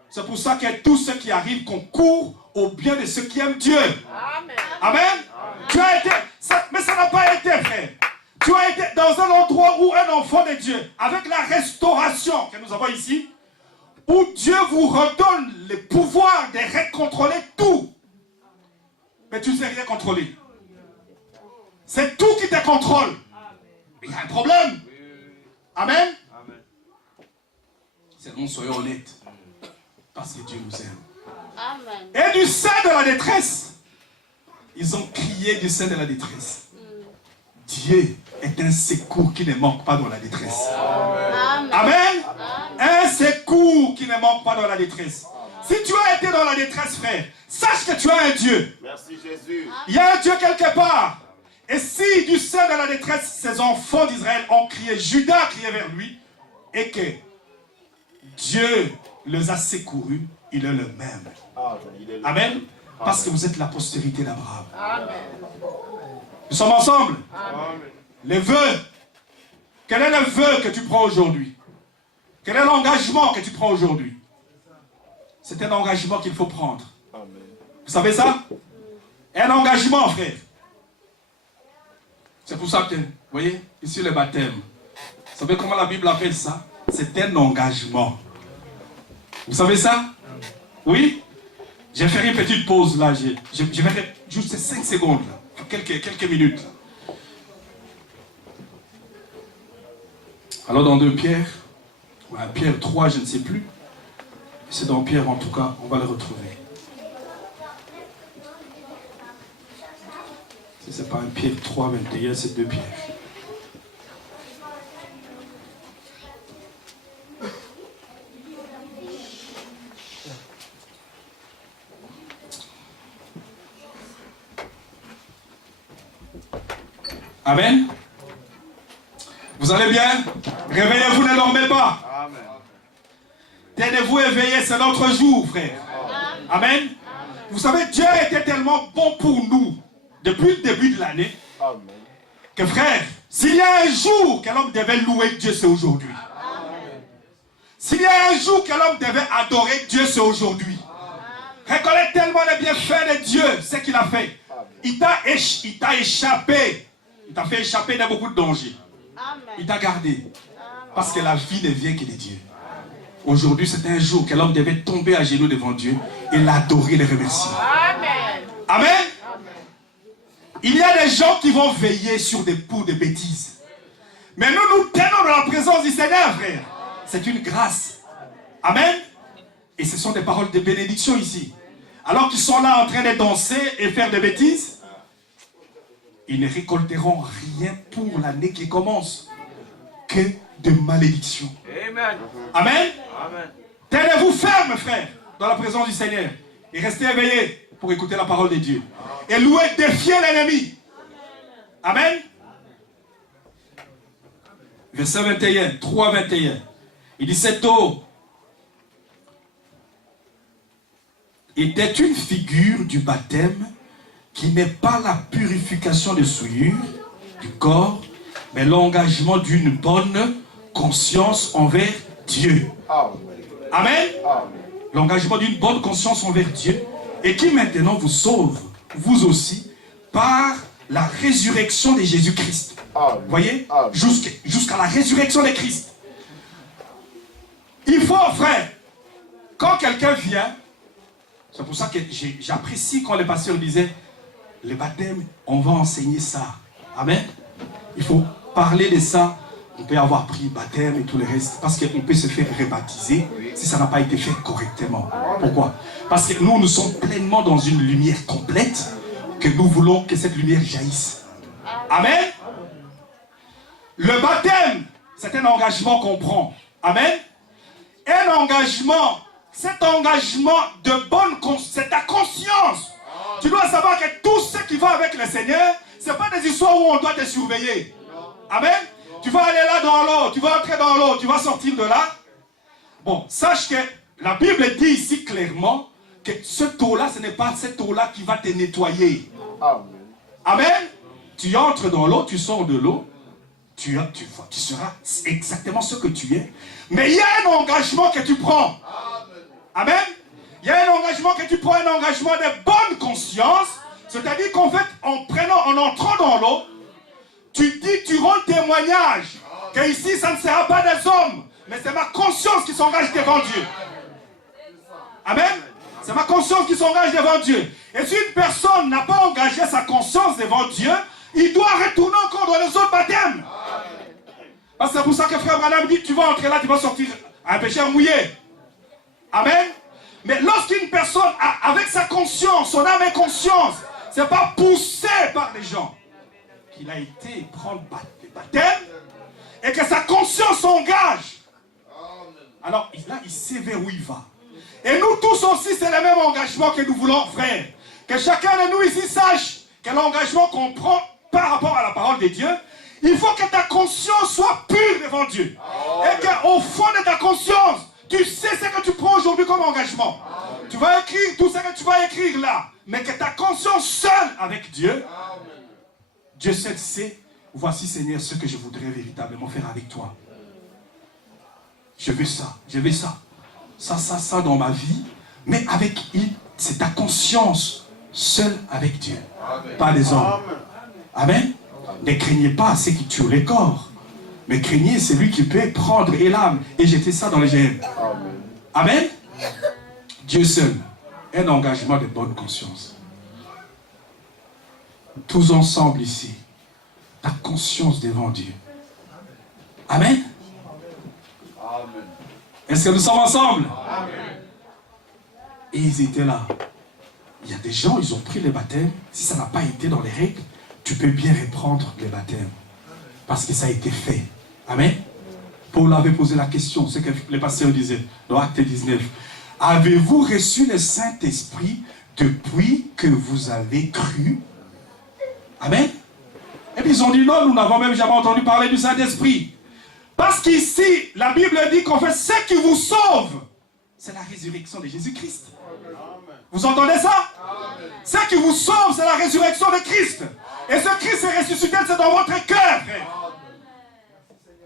C'est pour ça que tous ceux qui arrivent concourent au bien de ceux qui aiment Dieu. Amen. Amen. Tu as été, mais ça n'a pas été, frère. Tu as été dans un endroit où un enfant de Dieu, avec la restauration que nous avons ici, où Dieu vous redonne le pouvoir de recontrôler tout. Mais tu ne sais rien contrôler. C'est tout qui te contrôle. Il y a un problème. Amen. Seulement soyons honnêtes. Parce que Dieu nous aime. Amen. Et du sein de la détresse, ils ont crié du sein de la détresse. Dieu est un secours qui ne manque pas dans la détresse. Amen. Amen. Un secours qui ne manque pas dans la détresse. Si tu as été dans la détresse, frère, sache que tu as un Dieu. Merci Jésus. Il y a un Dieu quelque part. Et si du sein de la détresse, ces enfants d'Israël ont crié, Judas a crié vers lui, et que Dieu les a secourus, il est le même. Amen. Parce que vous êtes la postérité d'Abraham. Nous sommes ensemble. Les vœux. Quel est le vœu que tu prends aujourd'hui? Quel est l'engagement que tu prends aujourd'hui? C'est un engagement qu'il faut prendre. Vous savez ça? Un engagement, frère. C'est pour ça que, vous voyez, ici le baptême. Vous savez comment la Bible appelle ça? C'est un engagement. Vous savez ça? Oui? Je vais faire une petite pause là. Je vais faire juste 5 secondes, là, quelques minutes. Là. Alors dans 2 Pierre, Pierre 3, je ne sais plus. C'est dans Pierre en tout cas, on va le retrouver. Ce n'est pas un Pierre 3, 21, c'est 2 Pierre. Amen. Vous allez bien? Réveillez-vous, ne dormez pas. Amen. Tenez-vous éveillés, c'est notre jour, frère. Amen. Vous savez, Dieu était tellement bon pour nous depuis le début de l'année que, frère, s'il y a un jour que l'homme devait louer Dieu, c'est aujourd'hui. S'il y a un jour que l'homme devait adorer Dieu, c'est aujourd'hui. Reconnaître tellement les bienfaits de Dieu, ce qu'il a fait. Il t'a échappé. Il t'a fait échapper de beaucoup de dangers. Il t'a gardé. Parce que la vie ne vient que de Dieu. Aujourd'hui, c'est un jour que l'homme devait tomber à genoux devant Dieu et l'adorer et le remercier. Amen. Amen. Il y a des gens qui vont veiller pour des bêtises. Mais nous nous tenons dans la présence du Seigneur, frère. C'est une grâce. Amen. Et ce sont des paroles de bénédiction ici. Alors qu'ils sont là en train de danser et faire des bêtises, ils ne récolteront rien pour l'année qui commence que de malédiction. Amen. Amen. Amen. Tenez-vous ferme, frère, dans la présence du Seigneur. Et restez éveillés pour écouter la parole de Dieu. Et louer, défier l'ennemi. Amen. Verset 21, 3, 21. Il dit, cette eau était une figure du baptême qui n'est pas la purification de souillure du corps, mais l'engagement d'une bonne conscience envers Dieu. Amen. Amen. Amen. L'engagement d'une bonne conscience envers Dieu et qui maintenant vous sauve, vous aussi, par la résurrection de Jésus-Christ. Amen. Vous voyez? Amen. Jusqu'à la résurrection de Christ. Il faut, frère, quand quelqu'un vient, c'est pour ça que j'apprécie quand les pasteurs disaient, le baptême, on va enseigner ça. Amen. Il faut parler de ça. On peut avoir pris baptême et tout le reste, parce qu'on peut se faire rebaptiser si ça n'a pas été fait correctement. Pourquoi? Parce que nous sommes pleinement dans une lumière complète, que nous voulons que cette lumière jaillisse. Amen. Le baptême, c'est un engagement qu'on prend. Amen. Un engagement, cet engagement de bonne conscience, c'est ta conscience. Tu dois savoir que tout ce qui va avec le Seigneur, ce n'est pas des histoires où on doit te surveiller. Amen. Tu vas aller là dans l'eau, tu vas entrer dans l'eau, tu vas sortir de là. Bon, sache que la Bible dit ici clairement que cette eau-là, ce n'est pas cette eau-là qui va te nettoyer. Amen. Amen. Tu entres dans l'eau, tu sors de l'eau, tu seras exactement ce que tu es. Mais il y a un engagement que tu prends. Amen. Il y a un engagement que tu prends, un engagement de bonne conscience. C'est-à-dire qu'en fait, en entrant dans l'eau, tu rends témoignage que ici, ça ne sera pas des hommes, mais c'est ma conscience qui s'engage devant Dieu. Amen. C'est ma conscience qui s'engage devant Dieu. Et si une personne n'a pas engagé sa conscience devant Dieu, il doit retourner encore dans les autres baptêmes. Parce que c'est pour ça que frère Branham dit que tu vas entrer là, tu vas sortir un pécheur mouillé. Amen. Mais lorsqu'une personne a, avec sa conscience, son âme et conscience, c'est pas poussé par les gens qu'il a été prendre des baptêmes et que sa conscience s'engage. Alors là, il sait vers où il va. Et nous tous aussi, c'est le même engagement que nous voulons, frère. Que chacun de nous ici sache que l'engagement qu'on prend par rapport à la parole de Dieu, il faut que ta conscience soit pure devant Dieu. Et qu'au fond de ta conscience, tu sais ce que tu prends aujourd'hui comme engagement. Tu vas écrire tout ce que tu vas écrire là. Mais que ta conscience seule avec Dieu, Dieu seul sait, voici Seigneur ce que je voudrais véritablement faire avec toi. Je veux ça, je veux ça. Ça dans ma vie. Mais avec c'est ta conscience seule avec Dieu. Pas les hommes. Amen. Ne craignez pas ceux qui tuent les corps. Mais craignez celui qui peut prendre l'âme et jeter ça dans les géhennes. Amen. Dieu seul. Un engagement de bonne conscience. Tous ensemble ici. Ta conscience devant Dieu. Amen. Est-ce que nous sommes ensemble? Et ils étaient là. Il y a des gens, ils ont pris les baptêmes. Si ça n'a pas été dans les règles, tu peux bien reprendre les baptêmes. Parce que ça a été fait. Amen. Paul avait posé la question, ce que les pasteurs disaient dans Acte 19. Avez-vous reçu le Saint-Esprit depuis que vous avez cru? Amen. Et puis ils ont dit non, nous n'avons même jamais entendu parler du Saint-Esprit. Parce qu'ici, la Bible dit qu'en fait, ce qui vous sauve, c'est la résurrection de Jésus-Christ. Vous entendez ça? Ce qui vous sauve, c'est la résurrection de Christ. Et ce Christ est ressuscité, c'est dans votre cœur.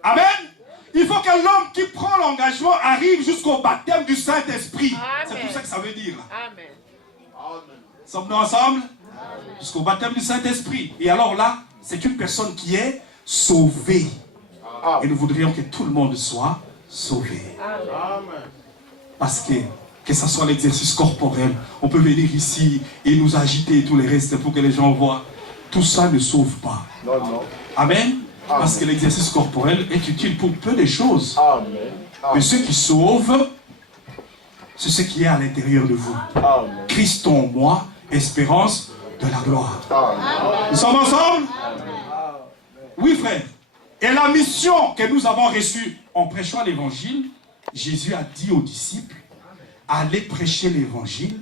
Amen. Il faut que l'homme qui prend l'engagement arrive jusqu'au baptême du Saint-Esprit. C'est tout ça que ça veut dire. Amen. Sommes-nous ensemble? Jusqu'au baptême du Saint-Esprit. Et alors là, c'est une personne qui est sauvée. Et nous voudrions que tout le monde soit sauvé. Parce que ce soit l'exercice corporel, on peut venir ici et nous agiter et tout le reste pour que les gens voient. Tout ça ne sauve pas. Amen. Parce que l'exercice corporel est utile pour peu de choses. Mais ce qui sauve, c'est ce qui est à l'intérieur de vous. Christ en moi, espérance de la gloire. Nous sommes ensemble? Oui, frère. Et la mission que nous avons reçue en prêchant l'évangile, Jésus a dit aux disciples, allez prêcher l'évangile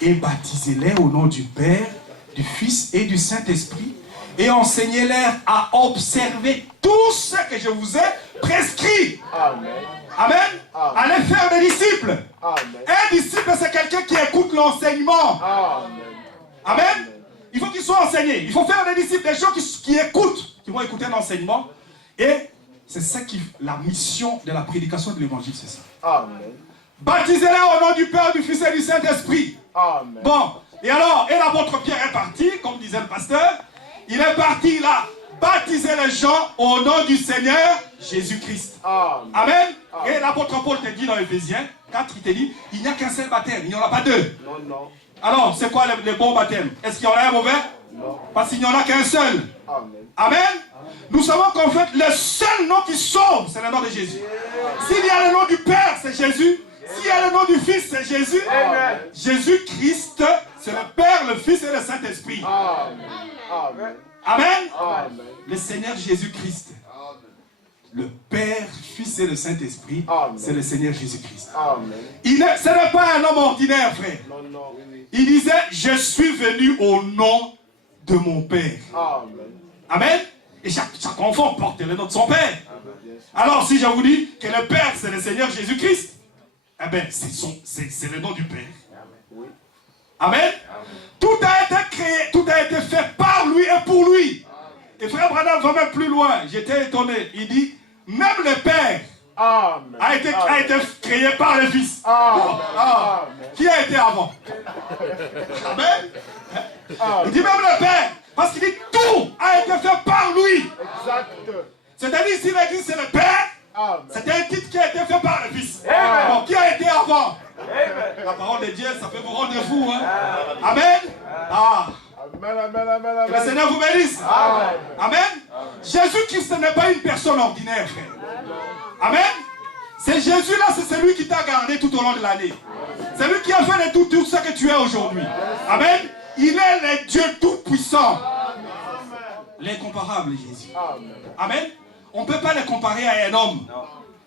et baptisez-les au nom du Père, du Fils et du Saint-Esprit et enseignez-leur à observer tout ce que je vous ai prescrit. Amen. Allez faire des disciples. Un disciple, c'est quelqu'un qui écoute l'enseignement. Amen. Il faut qu'il soit enseigné. Il faut faire des disciples, des gens qui écoutent, qui vont écouter l'enseignement et C'est ça qui, la mission de la prédication de l'évangile, c'est ça. Amen. Baptisez-les au nom du Père, du Fils et du Saint-Esprit. Amen. Bon, et alors, et l'apôtre Pierre est parti, comme disait le pasteur. Il est parti là, baptiser les gens au nom du Seigneur Jésus-Christ. Amen. Amen. Et l'apôtre Paul te dit dans Éphésiens 4, il te dit, il n'y a qu'un seul baptême, il n'y en a pas deux. Non, non. Alors, c'est quoi les bons baptêmes? Est-ce qu'il y en a un mauvais? Non. Parce qu'il n'y en a qu'un seul. Amen. Amen. Nous savons qu'en fait, le seul nom qui sauve, c'est le nom de Jésus. S'il y a le nom du Père, c'est Jésus. S'il y a le nom du Fils, c'est Jésus. Amen. Jésus-Christ, c'est le Père, le Fils et le Saint-Esprit. Amen. Amen. Amen. Amen. Le Seigneur Jésus-Christ. Le Père, Fils et le Saint-Esprit, Amen. c'est le Seigneur Jésus-Christ. Amen. Ce n'est pas un homme ordinaire, frère. Non, non, oui, oui. Il disait, je suis venu au nom de mon Père. Amen. Amen. Et chaque enfant porte le nom de son Père. Amen. Bien sûr. Alors si je vous dis que le Père c'est le Seigneur Jésus-Christ, eh bien c'est le nom du Père. Oui. Amen. Tout a été créé, tout a été fait par lui et pour lui. Et frère Branham va même plus loin. J'étais étonné. Il dit, même le Père Amen. a été créé par le Fils. Amen. Ah. Amen. Qui a été avant? Amen. Il dit même le Père. Parce qu'il dit tout a été fait par lui. Exact. C'est-à-dire si l'Église c'est le Père, Amen. c'est un titre qui a été fait par le Fils. Amen. Bon, qui a été avant? Amen. La parole de Dieu, ça peut vous rendre fou. Hein? Amen. Ah. Amen. Amen. Amen. Que le Amen. Seigneur vous bénisse. Amen. Amen. Jésus-Christ n'est pas une personne ordinaire, frère. Amen. C'est Jésus là, c'est celui qui t'a gardé tout au long de l'année. C'est lui qui a fait de tout ce que tu es aujourd'hui. Amen. Il est le Dieu tout-puissant. L'incomparable Jésus. Amen. Amen. On ne peut pas le comparer à un homme.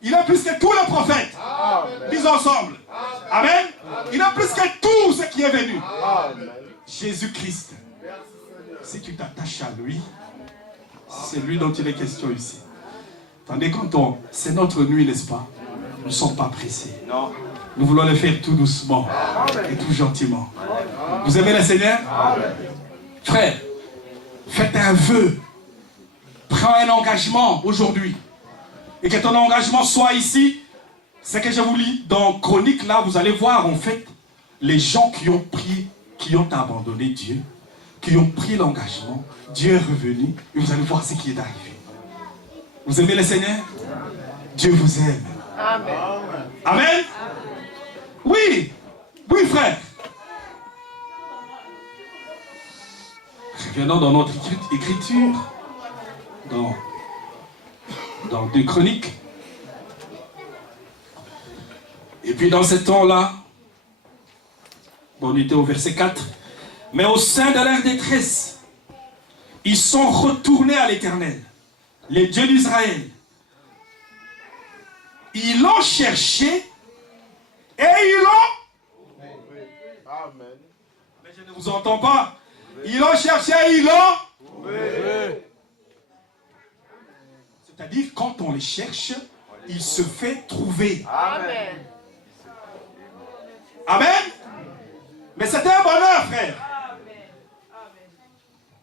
Il est plus que tous les prophètes. Amen. Disons ensemble. Amen. Il est plus que tout ce qui est venu. Amen. Jésus-Christ. Si tu t'attaches à lui, c'est lui dont il est question ici. Tandis quand c'est notre nuit, n'est-ce pas? Nous ne sommes pas pressés. Non. Nous voulons le faire tout doucement et tout gentiment. Vous aimez le Seigneur? Frère, faites un vœu. Prends un engagement aujourd'hui. Et que ton engagement soit ici. C'est que je vous lis dans Chronique, là, vous allez voir en fait les gens qui ont pris, qui ont abandonné Dieu, qui ont pris l'engagement. Dieu est revenu et vous allez voir ce qui est arrivé. Vous aimez le Seigneur? Dieu vous aime. Amen. Amen. Oui, oui frère. Revenons dans notre écriture, dans 2 Chroniques. Et puis dans ce temps-là, on était au verset 4. Mais au sein de leur détresse, ils sont retournés à l'Éternel, les dieux d'Israël. Ils l'ont cherché et ils l'ont. Amen. Mais je ne vous entends pas. Ils l'ont cherché et ils l'ont. Oui. C'est-à-dire, quand on les cherche, il se fait trouver. Amen. Amen. Mais c'était un bonheur, frère.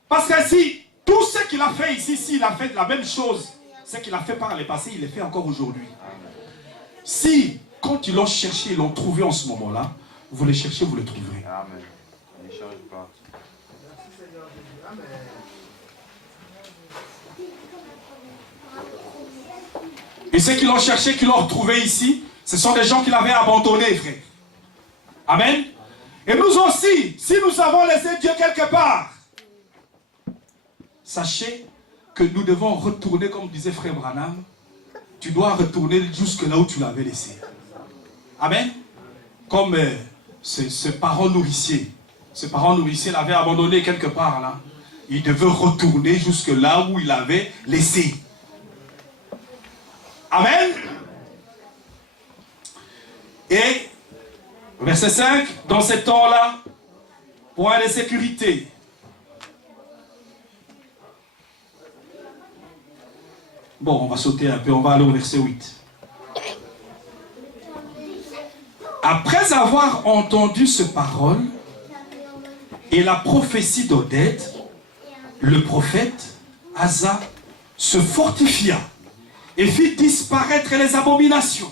Parce que si tout ce qu'il a fait ici, s'il a fait la même chose, ce qu'il a fait par le passé, il le fait encore aujourd'hui. Si, quand ils l'ont cherché, ils l'ont trouvé en ce moment-là, vous le cherchez, vous le trouverez. Amen. Ne change pas. Et ceux qui l'ont cherché, qui l'ont retrouvé ici, ce sont des gens qui l'avaient abandonné, frère. Amen. Et nous aussi, si nous avons laissé Dieu quelque part, sachez que nous devons retourner, comme disait frère Branham, tu dois retourner jusque là où tu l'avais laissé. Amen. Comme ce parent nourricier. Ce parent nourricier l'avait abandonné quelque part là. Il devait retourner jusque là où il l'avait laissé. Amen. Et verset 5, dans ces temps-là, point de sécurité. Bon, on va sauter un peu, on va aller au verset 8. Après avoir entendu ces paroles et la prophétie d'Oded, le prophète Asa se fortifia et fit disparaître les abominations.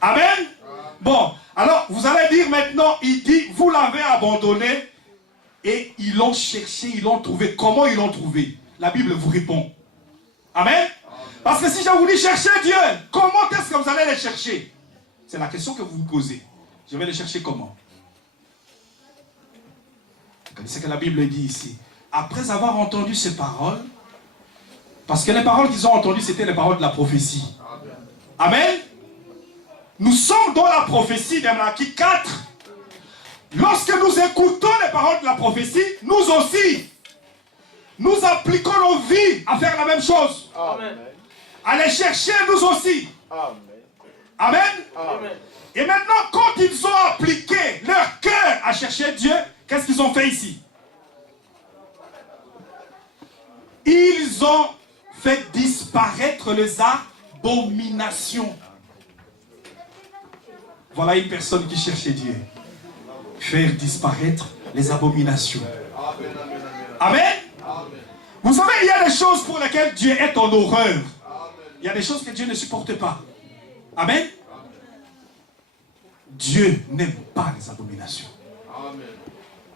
Amen. Bon, alors vous allez dire maintenant, il dit, vous l'avez abandonné et ils l'ont cherché, ils l'ont trouvé. Comment ils l'ont trouvé? La Bible vous répond. Amen. Parce que si je vous dis chercher Dieu, comment est-ce que vous allez les chercher? C'est la question que vous vous posez. Je vais les chercher comment? Vous connaissez ce que la Bible dit ici. Après avoir entendu ces paroles, parce que les paroles qu'ils ont entendues, c'était les paroles de la prophétie. Amen. Nous sommes dans la prophétie de Malachie 4. Lorsque nous écoutons les paroles de la prophétie, nous aussi, nous appliquons nos vies à faire la même chose. Amen. À les chercher nous aussi. Amen. Amen. Amen. Et maintenant, quand ils ont appliqué leur cœur à chercher Dieu, qu'est-ce qu'ils ont fait ici? Ils ont fait disparaître les abominations. Voilà une personne qui cherchait Dieu. Faire disparaître les abominations. Amen. Vous savez, il y a des choses pour lesquelles Dieu est en horreur. Il y a des choses que Dieu ne supporte pas. Amen. Dieu n'aime pas les abominations.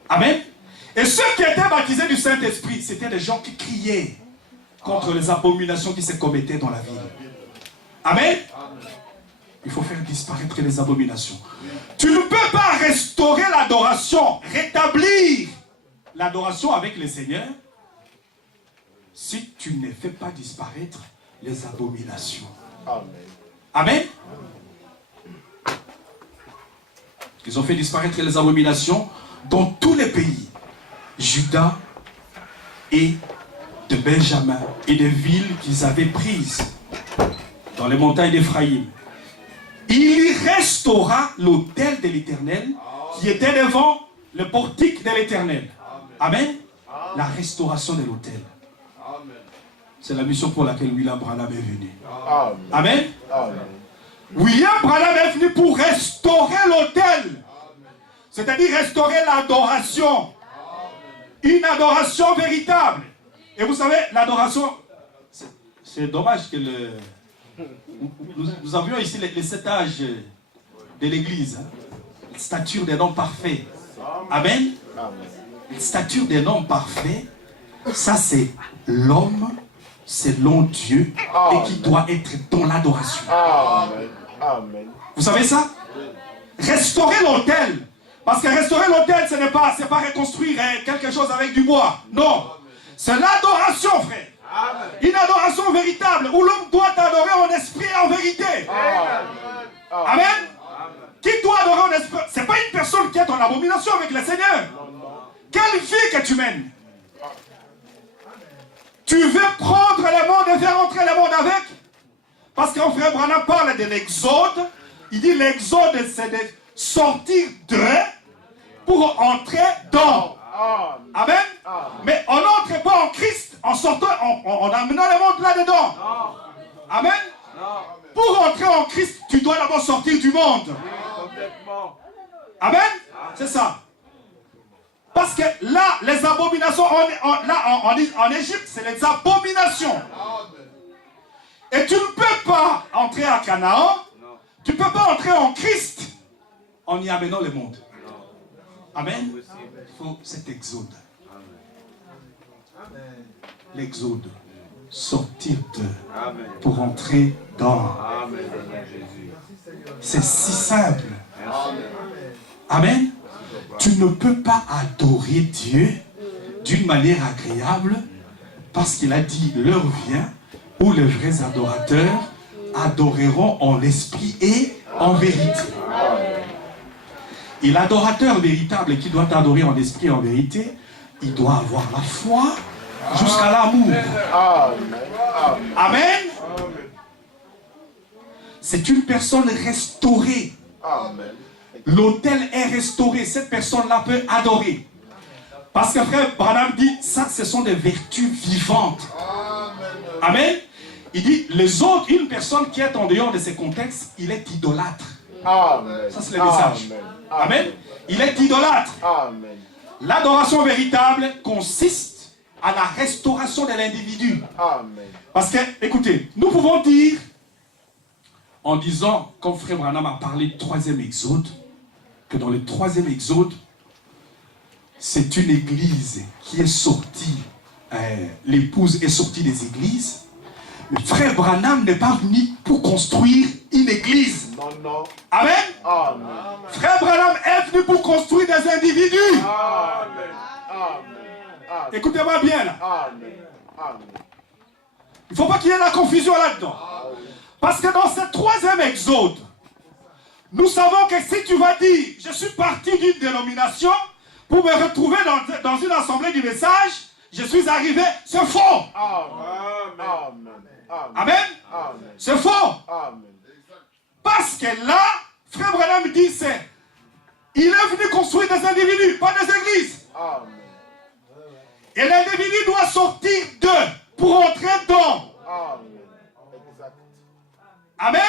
Amen. Et ceux qui étaient baptisés du Saint-Esprit, c'était des gens qui criaient contre les abominations qui se commettaient dans la ville. Amen. Il faut faire disparaître les abominations. Tu ne peux pas restaurer l'adoration, rétablir l'adoration avec le Seigneur si tu ne fais pas disparaître les abominations. Amen. Amen. Ils ont fait disparaître les abominations dans tous les pays. Juda et de Benjamin et des villes qu'ils avaient prises dans les montagnes d'Éphraïm. Il y restaura l'autel de l'Éternel qui était devant le portique de l'Éternel. Amen. La restauration de l'autel. C'est la mission pour laquelle William Branham est venu. Amen. Amen. William Branham est venu pour restaurer l'autel. C'est-à-dire restaurer l'adoration. Une adoration véritable. Et vous savez, l'adoration, c'est dommage que nous avions ici les 7 âges de l'église. Hein? La stature d'un homme parfait. Amen. La stature d'un homme parfait, ça c'est l'homme selon Dieu et qui doit être dans l'adoration. Amen. Amen. Vous savez ça? Restaurer l'autel. Parce que restaurer l'autel, ce n'est pas reconstruire quelque chose avec du bois. Non. C'est l'adoration, frère. Amen. Une adoration véritable où l'homme doit adorer en esprit et en vérité. Amen. Amen. Qui doit adorer en esprit? Ce n'est pas une personne qui est en abomination avec le Seigneur. Quelle vie que tu mènes? Tu veux prendre le monde et faire entrer le monde avec? Parce qu'un frère Branham parle de l'exode. Il dit l'exode, c'est de sortir de pour entrer dans. Amen. Mais on n'entre pas en Christ en sortant, en amenant le monde là-dedans. Amen. Pour entrer en Christ, tu dois d'abord sortir du monde. Amen. C'est ça. Parce que là, les abominations, en Égypte, c'est les abominations. Et tu ne peux pas entrer à Canaan, tu ne peux pas entrer en Christ en y amenant le monde. Amen. Il faut cet exode. L'exode. Sortir de pour entrer dans. C'est si simple. Amen. Tu ne peux pas adorer Dieu d'une manière agréable parce qu'il a dit l'heure vient où les vrais adorateurs adoreront en esprit et en vérité. Et l'adorateur véritable qui doit adorer en esprit et en vérité, il doit avoir la foi jusqu'à l'amour. Amen. C'est une personne restaurée. L'autel est restauré. Cette personne-là peut adorer. Parce que frère Branham dit, ça ce sont des vertus vivantes. Amen. Il dit, les autres, une personne qui est en dehors de ces contextes, il est idolâtre. Ça c'est le message. Amen. Il est idolâtre. L'adoration véritable consiste à la restauration de l'individu. Amen. Parce que, écoutez, nous pouvons dire, en disant, comme Frère Branham a parlé du 3e exode, que dans le 3e exode, c'est une église qui est sortie, l'épouse est sortie des églises. Mais Frère Branham n'est pas venu pour construire une église. Non, non. Amen. Amen. Frère Branham est venu pour construire des individus. Amen. Amen. Amen. Écoutez-moi bien là. Amen. Amen. Il ne faut pas qu'il y ait la confusion là-dedans. Parce que dans ce 3e exode, nous savons que si tu vas dire, je suis parti d'une dénomination pour me retrouver dans une assemblée du message, je suis arrivé, c'est faux. Amen. Amen. Amen. Amen. C'est faux. Amen. Parce que là, Frère Branham dit, il est venu construire des individus, pas des églises. Amen. Et l'individu doit sortir d'eux pour entrer dans. Amen. Exact. Amen.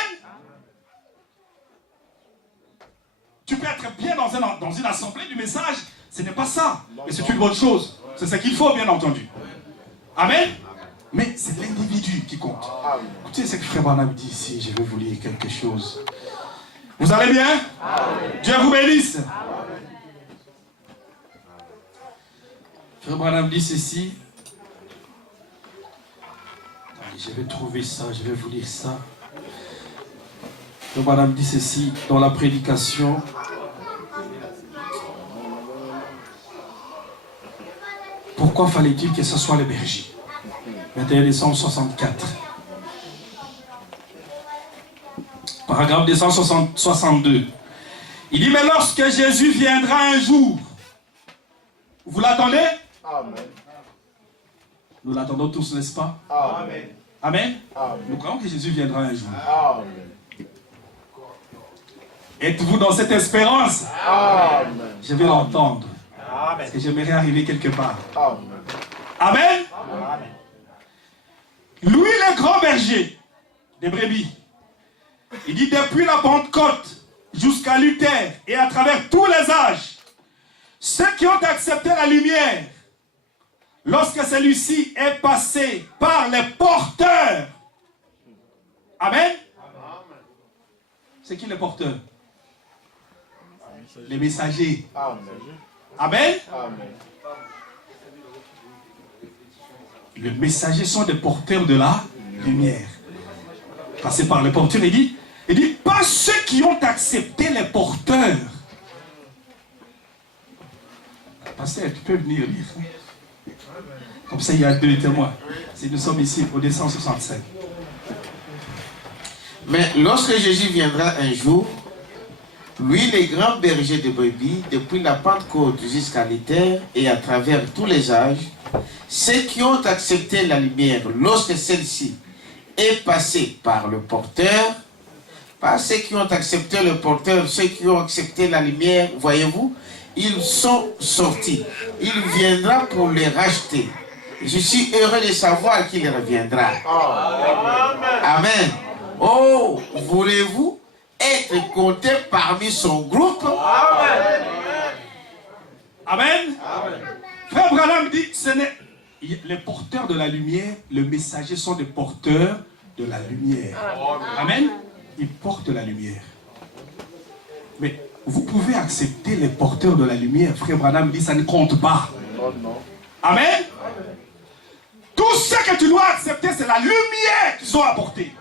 Tu peux être bien dans une assemblée du message, ce n'est pas ça. Mais c'est une bonne chose. C'est ce qu'il faut, bien entendu. Amen. Mais c'est l'individu qui compte. Amen. Écoutez ce que Frère Branham dit ici. Je vais vous lire quelque chose. Vous allez bien? Amen. Dieu vous bénisse. Amen. Frère Branham dit ceci. Allez, je vais trouver ça, je vais vous lire ça. Frère Branham dit ceci dans la prédication. Pourquoi fallait-il que ce soit le berger? 21 décembre 64. Paragraphe 262. Il dit, mais lorsque Jésus viendra un jour, vous l'attendez? Amen. Nous l'attendons tous, n'est-ce pas? Amen. Amen. Amen. Nous croyons que Jésus viendra un jour. Amen. Êtes-vous dans cette espérance? Amen. Je vais l'entendre. Parce que j'aimerais arriver quelque part. Amen. Amen. Lui, le grand berger des brebis, il dit depuis la Pentecôte jusqu'à Luther et à travers tous les âges, ceux qui ont accepté la lumière, lorsque celui-ci est passé par les porteurs. Amen. C'est qui les porteurs? Les messagers. Amen. Amen. Amen. Les messagers sont des porteurs de la lumière. Passé par les porteurs, il dit, pas ceux qui ont accepté les porteurs. Pasteur, tu peux venir lire. Comme ça, il y a 2 témoins. Si nous sommes ici au 265. Mais lorsque Jésus viendra un jour, lui, le grand berger de brebis, depuis la Pentecôte jusqu'à l'Éther et à travers tous les âges, ceux qui ont accepté la lumière lorsque celle-ci est passée par le porteur, pas ceux qui ont accepté le porteur, ceux qui ont accepté la lumière, voyez-vous, ils sont sortis. Il viendra pour les racheter. Je suis heureux de savoir qu'il reviendra. Amen. Oh, voulez-vous être compté parmi son groupe? Amen. Amen. Amen. Frère Branham dit, les porteurs de la lumière, les messagers sont des porteurs de la lumière. Amen. Ils portent la lumière. Mais vous pouvez accepter les porteurs de la lumière. Frère Branham dit, ça ne compte pas. Non, non. Amen. Tout ce que tu dois accepter, c'est la lumière qu'ils ont apportée.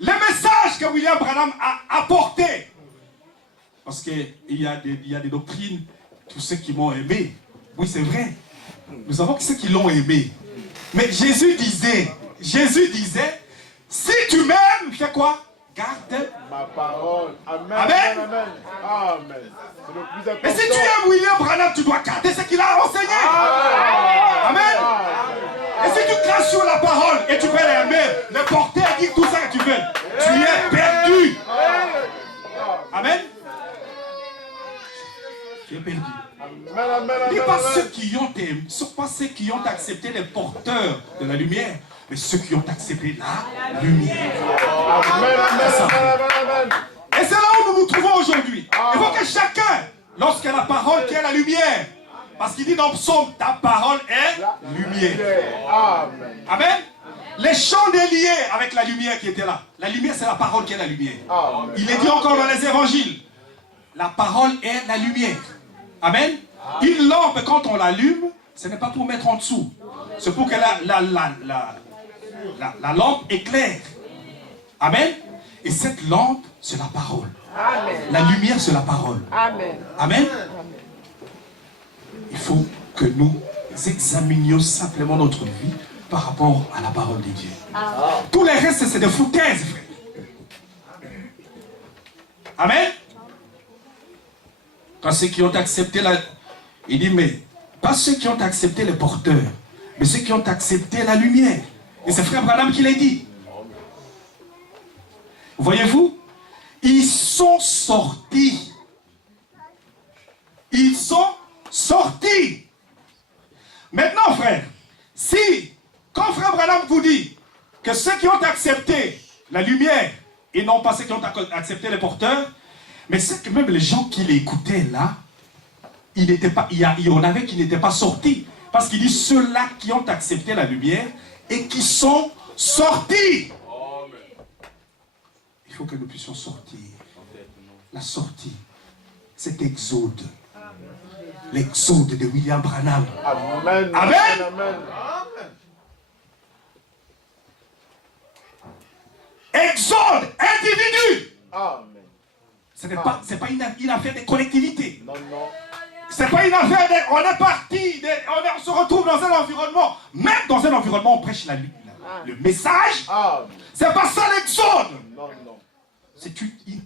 Le message que William Branham a apporté. Parce qu'il y a des doctrines, tous ceux qui m'ont aimé. Oui, c'est vrai. Nous savons que ceux qui l'ont aimé. Mais Jésus disait, si tu m'aimes, fais quoi? Garde Ma parole. Amen. Amen. Amen. Amen. C'est le plus important. Mais si tu aimes William Branham, tu dois garder ce qu'il a enseigné. Amen. Et si tu craches sur la parole et tu veux l'aimer, le porter et dire tout ça que tu veux, tu es perdu. Amen. Tu es perdu. Dis pas ceux qui ont aimé, pas ceux qui ont accepté les porteurs de la lumière, mais ceux qui ont accepté la lumière. Et c'est là où nous nous trouvons aujourd'hui. Il faut que chacun, lorsque la parole qui est la lumière, Parce qu'il dit dans Psaume, ta parole est lumière. Amen. Amen. Les chandeliers avec la lumière qui était là. La lumière, c'est la parole qui est la lumière. Amen. Il est dit encore dans les évangiles. La parole est la lumière. Amen. Une lampe, quand on l'allume, ce n'est pas pour mettre en dessous. C'est pour que la lampe éclaire. Amen. Et cette lampe, c'est la parole. Amen. La lumière, c'est la parole. Amen. Amen. Il faut que nous examinions simplement notre vie par rapport à la parole de Dieu. Tous les restes, c'est des foutaises, frère. Amen. Quand ceux qui ont accepté la... Il dit, mais pas ceux qui ont accepté les porteurs, mais ceux qui ont accepté la lumière. Et c'est frère Branham qui l'a dit. Voyez-vous, ils sont sortis. Ils sont sortis. Maintenant, frère, si, quand frère Branham vous dit que ceux qui ont accepté la lumière, et non pas ceux qui ont accepté les porteurs, mais c'est que même les gens qui l'écoutaient là, il y en avait qui n'étaient pas sortis. Parce qu'il dit ceux-là qui ont accepté la lumière et qui sont sortis. Il faut que nous puissions sortir. La sortie, cet exode. L'exode de William Branham. Amen. Amen. Amen. Exode, individu. Amen. Ce n'est pas une affaire de collectivité. Non, non. C'est pas une affaire de... On est parti, on se retrouve dans un environnement. Même dans un environnement, on prêche le message. Amen. C'est pas ça l'exode. Non, non. C'est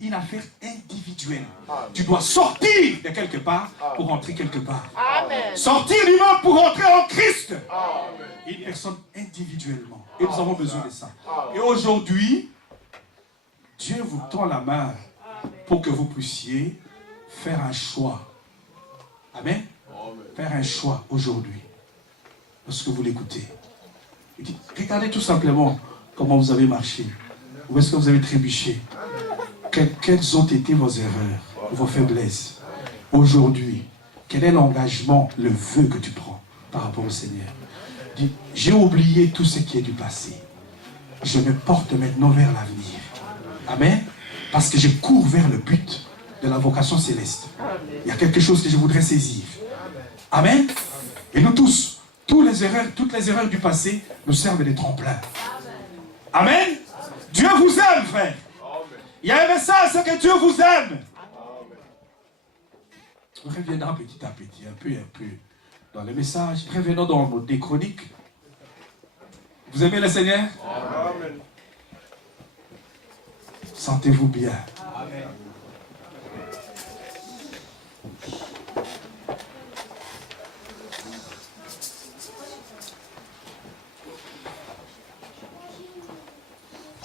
une affaire individuelle. Amen. Tu dois sortir de quelque part pour entrer quelque part. Amen. Sortir du monde pour entrer en Christ. Amen. Une personne individuellement. Et nous avons besoin de ça. Et aujourd'hui, Dieu vous tend la main pour que vous puissiez faire un choix. Amen. Faire un choix aujourd'hui. Lorsque vous l'écoutez. Il dit, regardez tout simplement comment vous avez marché. Où est-ce que vous avez trébuché? Quelles ont été vos erreurs, vos faiblesses? Aujourd'hui, quel est l'engagement, le vœu que tu prends par rapport au Seigneur? Dis, j'ai oublié tout ce qui est du passé. Je me porte maintenant vers l'avenir. Amen. Parce que je cours vers le but de la vocation céleste. Il y a quelque chose que je voudrais saisir. Amen. Et nous tous, toutes les erreurs du passé nous servent de tremplin. Amen. Dieu vous aime, frère. Il y a un message, c'est que Dieu vous aime. Revenons petit à petit, un peu, dans le message. Revenons dans des chroniques. Vous aimez le Seigneur? Amen. Sentez-vous bien. Amen.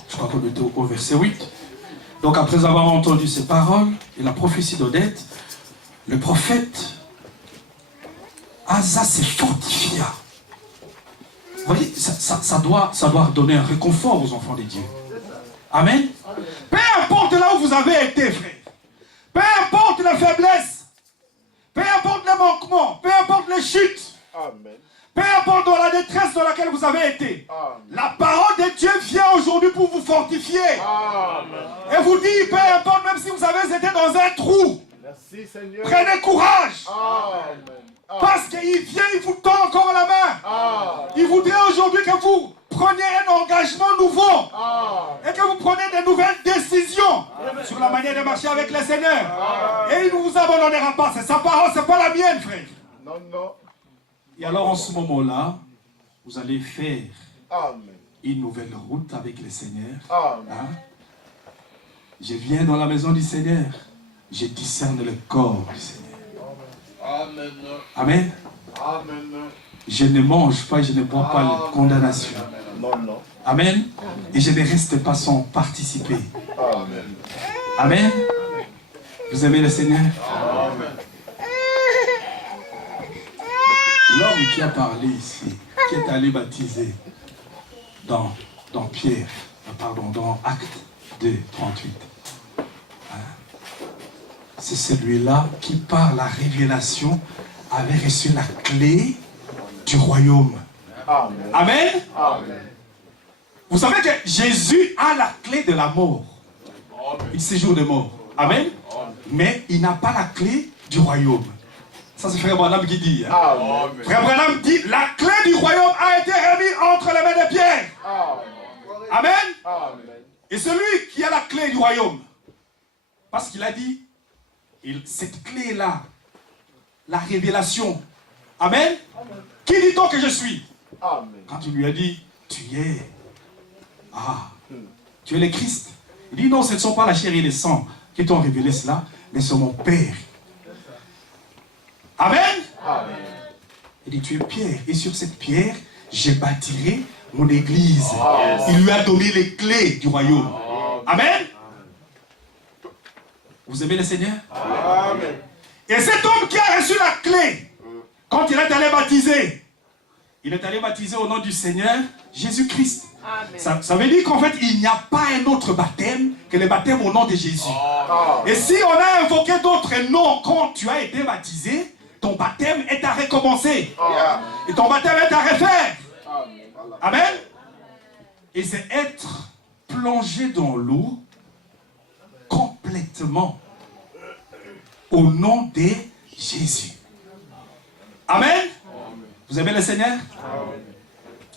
Je crois qu'on était au verset 8. Donc après avoir entendu ces paroles et la prophétie d'Odette, le prophète Asa s'est fortifia. Vous voyez, ça doit donner un réconfort aux enfants de Dieu. Amen. Peu importe là où vous avez été, frère. Peu importe la faiblesse. Peu importe les manquements. Peu importe les chutes. Amen. Peu importe dans la détresse dans laquelle vous avez été. Amen. La parole de Dieu vient aujourd'hui pour vous fortifier. Amen. Et vous dit, peu importe, même si vous avez été dans un trou, Merci Seigneur. prenez courage. Amen. Parce qu'il vient, il vous tend encore la main. Amen. Il voudrait aujourd'hui que vous preniez un engagement nouveau. Amen. Et que vous preniez de nouvelles décisions sur la manière de marcher avec le Seigneur. Et il ne vous abandonnera pas. C'est sa parole, ce n'est pas la mienne, frère. Non, non. Et alors en ce moment-là, vous allez faire Amen. une nouvelle route avec le Seigneur. Amen. Hein? Je viens dans la maison du Seigneur. Je discerne le corps du Seigneur. Amen. Amen. Amen. Je ne mange pas, je ne bois pas la condamnation. Non, non. Amen. Et je ne reste pas sans participer. Amen. Amen. Vous aimez le Seigneur? Amen. L'homme qui a parlé ici, qui est allé baptiser dans Pierre, dans Acte 2, 38. Hein? C'est celui-là qui, par la révélation, avait reçu la clé du royaume. Amen. Amen. Amen. Vous savez que Jésus a la clé de la mort. Il séjourne de mort. Amen. Mais il n'a pas la clé du royaume. Ça c'est Frère Branham qui dit. Hein. Amen. Frère Branham dit, la clé du royaume a été remise entre les mains de Pierre. Amen. Amen. Et celui qui a la clé du royaume, parce qu'il a dit, cette clé-là, la révélation. Amen. Qui dit-on que je suis? Amen. Quand il lui a dit, tu es le Christ. Il dit, non, ce ne sont pas la chair et le sang qui t'ont révélé cela, mais c'est mon Père. Amen. Amen. Il dit, tu es pierre, et sur cette pierre, je bâtirai mon église. Il lui a donné les clés du royaume. Amen. Vous aimez le Seigneur? Amen. Et cet homme qui a reçu la clé, quand il est allé baptiser, il est allé baptiser au nom du Seigneur Jésus-Christ. Ça veut dire qu'en fait, il n'y a pas un autre baptême que le baptême au nom de Jésus. Et si on a invoqué d'autres noms quand tu as été baptisé, ton baptême est à recommencer. Et ton baptême est à refaire. Amen. Et c'est être plongé dans l'eau complètement au nom de Jésus. Amen. Vous aimez le Seigneur?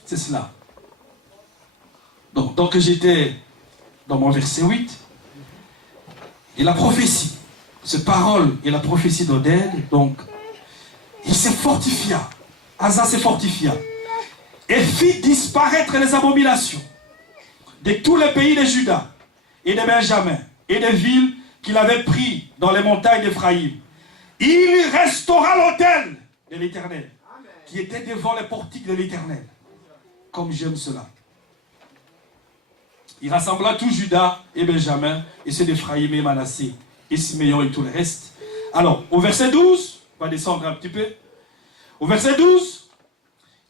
C'est cela. Donc j'étais dans mon verset 8. Et la prophétie, cette parole et la prophétie d'Oded, donc, il se fortifia. Asa se fortifia. Et fit disparaître les abominations de tous les pays de Juda et de Benjamin et des villes qu'il avait pris dans les montagnes d'Éphraïm. Il restaura l'autel de l'Éternel qui était devant les portiques de l'Éternel. Comme j'aime cela. Il rassembla tout Juda et Benjamin et ceux d'Éphraïm et Manassé et Siméon et tout le reste. Alors, au verset 12, on va descendre un petit peu. Au verset 12,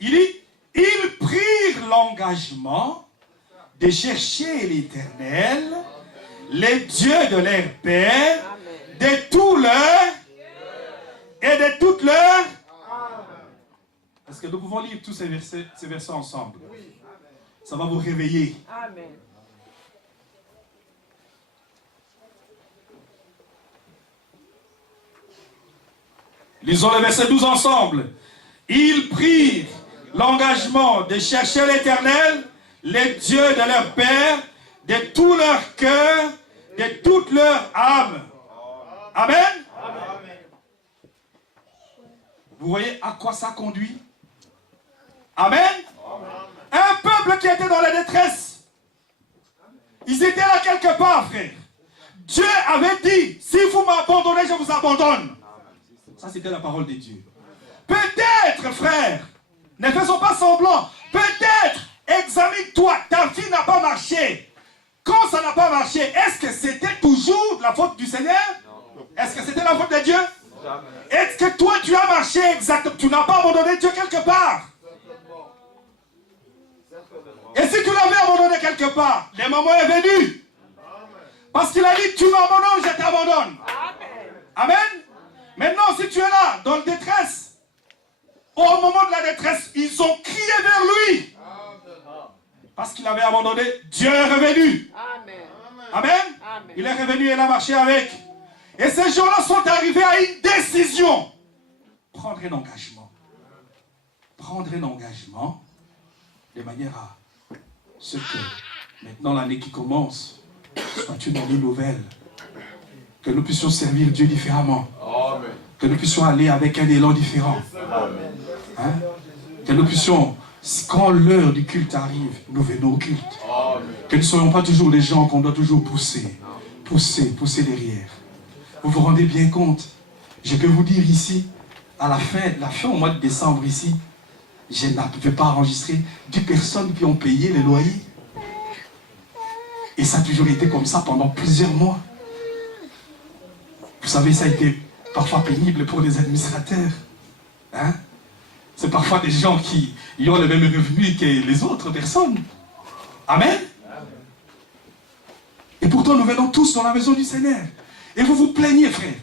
il dit, ils prirent l'engagement de chercher l'Éternel, les dieux de leur père, de tout leur et de toute leur. Est-ce que nous pouvons lire tous ces versets ensemble? Ça va vous réveiller. Amen. Lisons le verset 12 ensemble. Ils prirent l'engagement de chercher l'Éternel, les dieux de leur père, de tout leur cœur, de toute leur âme. Amen. Vous voyez à quoi ça conduit? Amen. Un peuple qui était dans la détresse. Ils étaient là quelque part, frère. Dieu avait dit, si vous m'abandonnez, je vous abandonne. Ça, c'était la parole de Dieu. Peut-être, frère, ne faisons pas semblant. Peut-être, examine-toi, ta vie n'a pas marché. Quand ça n'a pas marché, est-ce que c'était toujours la faute du Seigneur? Est-ce que c'était la faute de Dieu? Est-ce que toi, tu as marché exactement? Tu n'as pas abandonné Dieu quelque part? Et si tu l'avais abandonné quelque part, le moment est venu. Parce qu'il a dit, tu m'abandonnes, je t'abandonne. Amen. Maintenant, si tu es là, dans la détresse, au moment de la détresse, ils ont crié vers lui. Parce qu'il avait abandonné, Dieu est revenu. Amen. Il est revenu et il a marché avec. Et ces gens-là sont arrivés à une décision. Prendre un engagement. Prendre un engagement de manière à ce que maintenant l'année qui commence soit une année nouvelle. Que nous puissions servir Dieu différemment. Amen. Que nous puissions aller avec un élan différent. Hein? Que nous puissions, quand l'heure du culte arrive, nous venons au culte. Amen. Que nous ne soyons pas toujours les gens qu'on doit toujours pousser. Pousser derrière. Vous vous rendez bien compte? Je peux vous dire ici, à la fin au mois de décembre ici, je ne pouvais pas enregistrer 10 personnes qui ont payé les loyers. Et ça a toujours été comme ça pendant plusieurs mois. Vous savez, ça a été parfois pénible pour les administrateurs. Hein? C'est parfois des gens qui ont le même revenu que les autres personnes. Amen. pourtant nous venons tous dans la maison du Seigneur. Et vous vous plaignez, frère.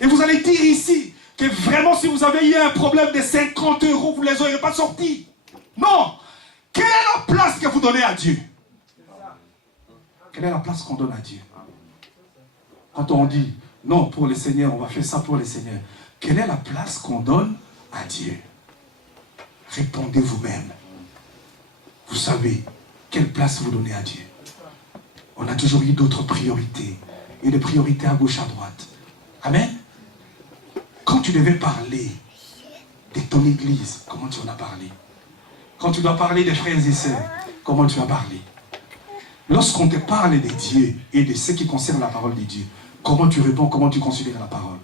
Et vous allez dire ici que que vraiment si vous avez eu un problème de 50 euros, vous ne les aurez pas sortis. Non. Quelle est la place que vous donnez à Dieu? Quelle est la place qu'on donne à Dieu? Quand on dit, non, pour le Seigneur, on va faire ça pour le Seigneur. Quelle est la place qu'on donne à Dieu? Répondez vous-même. Vous savez, quelle place vous donnez à Dieu? On a toujours eu d'autres priorités. Et des priorités à gauche, à droite. Amen. Quand tu devais parler de ton église, comment tu en as parlé? Quand tu dois parler des frères et sœurs, comment tu as parlé? Lorsqu'on te parle de Dieu et de ce qui concerne la parole de Dieu, comment tu réponds, comment tu considères la parole?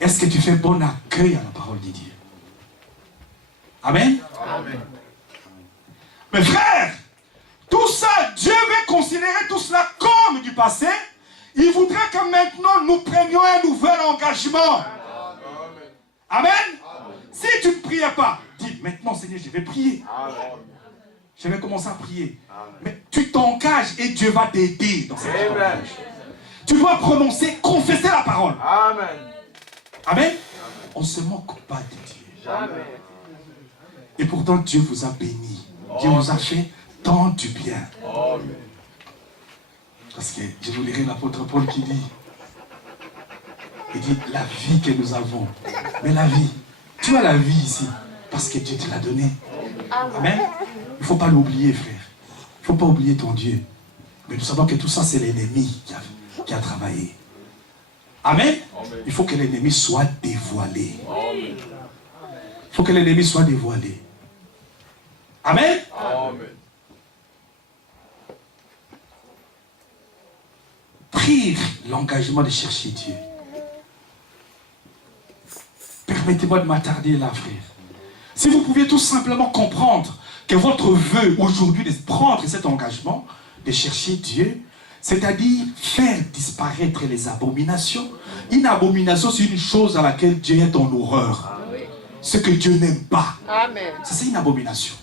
Est-ce que tu fais bon accueil à la parole de Dieu? Amen. Amen. Mes frères, tout ça, Dieu veut considérer tout cela comme du passé. Il voudrait que maintenant nous prenions un nouvel engagement. Amen. Si tu ne priais pas, dis maintenant Seigneur, je vais prier. Je vais commencer à prier. Mais tu t'engages et Dieu va t'aider dans cette engagement. Tu dois prononcer, confesser la parole. Amen. Amen. On ne se moque pas de Dieu. Et pourtant Dieu vous a béni. Dieu vous a fait tant du bien. Parce que je vous lirai l'apôtre Paul qui dit, il dit la vie que nous avons. Mais la vie, tu as la vie ici parce que Dieu te l'a donnée. Amen. Il ne faut pas l'oublier, frère. Il ne faut pas oublier ton Dieu. Mais nous savons que tout ça, c'est l'ennemi qui a travaillé. Amen. Il faut que l'ennemi soit dévoilé. Il faut que l'ennemi soit dévoilé. Amen. Pire l'engagement de chercher Dieu. Permettez-moi de m'attarder là, frère. Si vous pouviez tout simplement comprendre que votre vœu aujourd'hui de prendre cet engagement, de chercher Dieu, c'est-à-dire faire disparaître les abominations. Une abomination, c'est une chose à laquelle Dieu est en horreur. Ce que Dieu n'aime pas. Amen. Ça, c'est une abomination.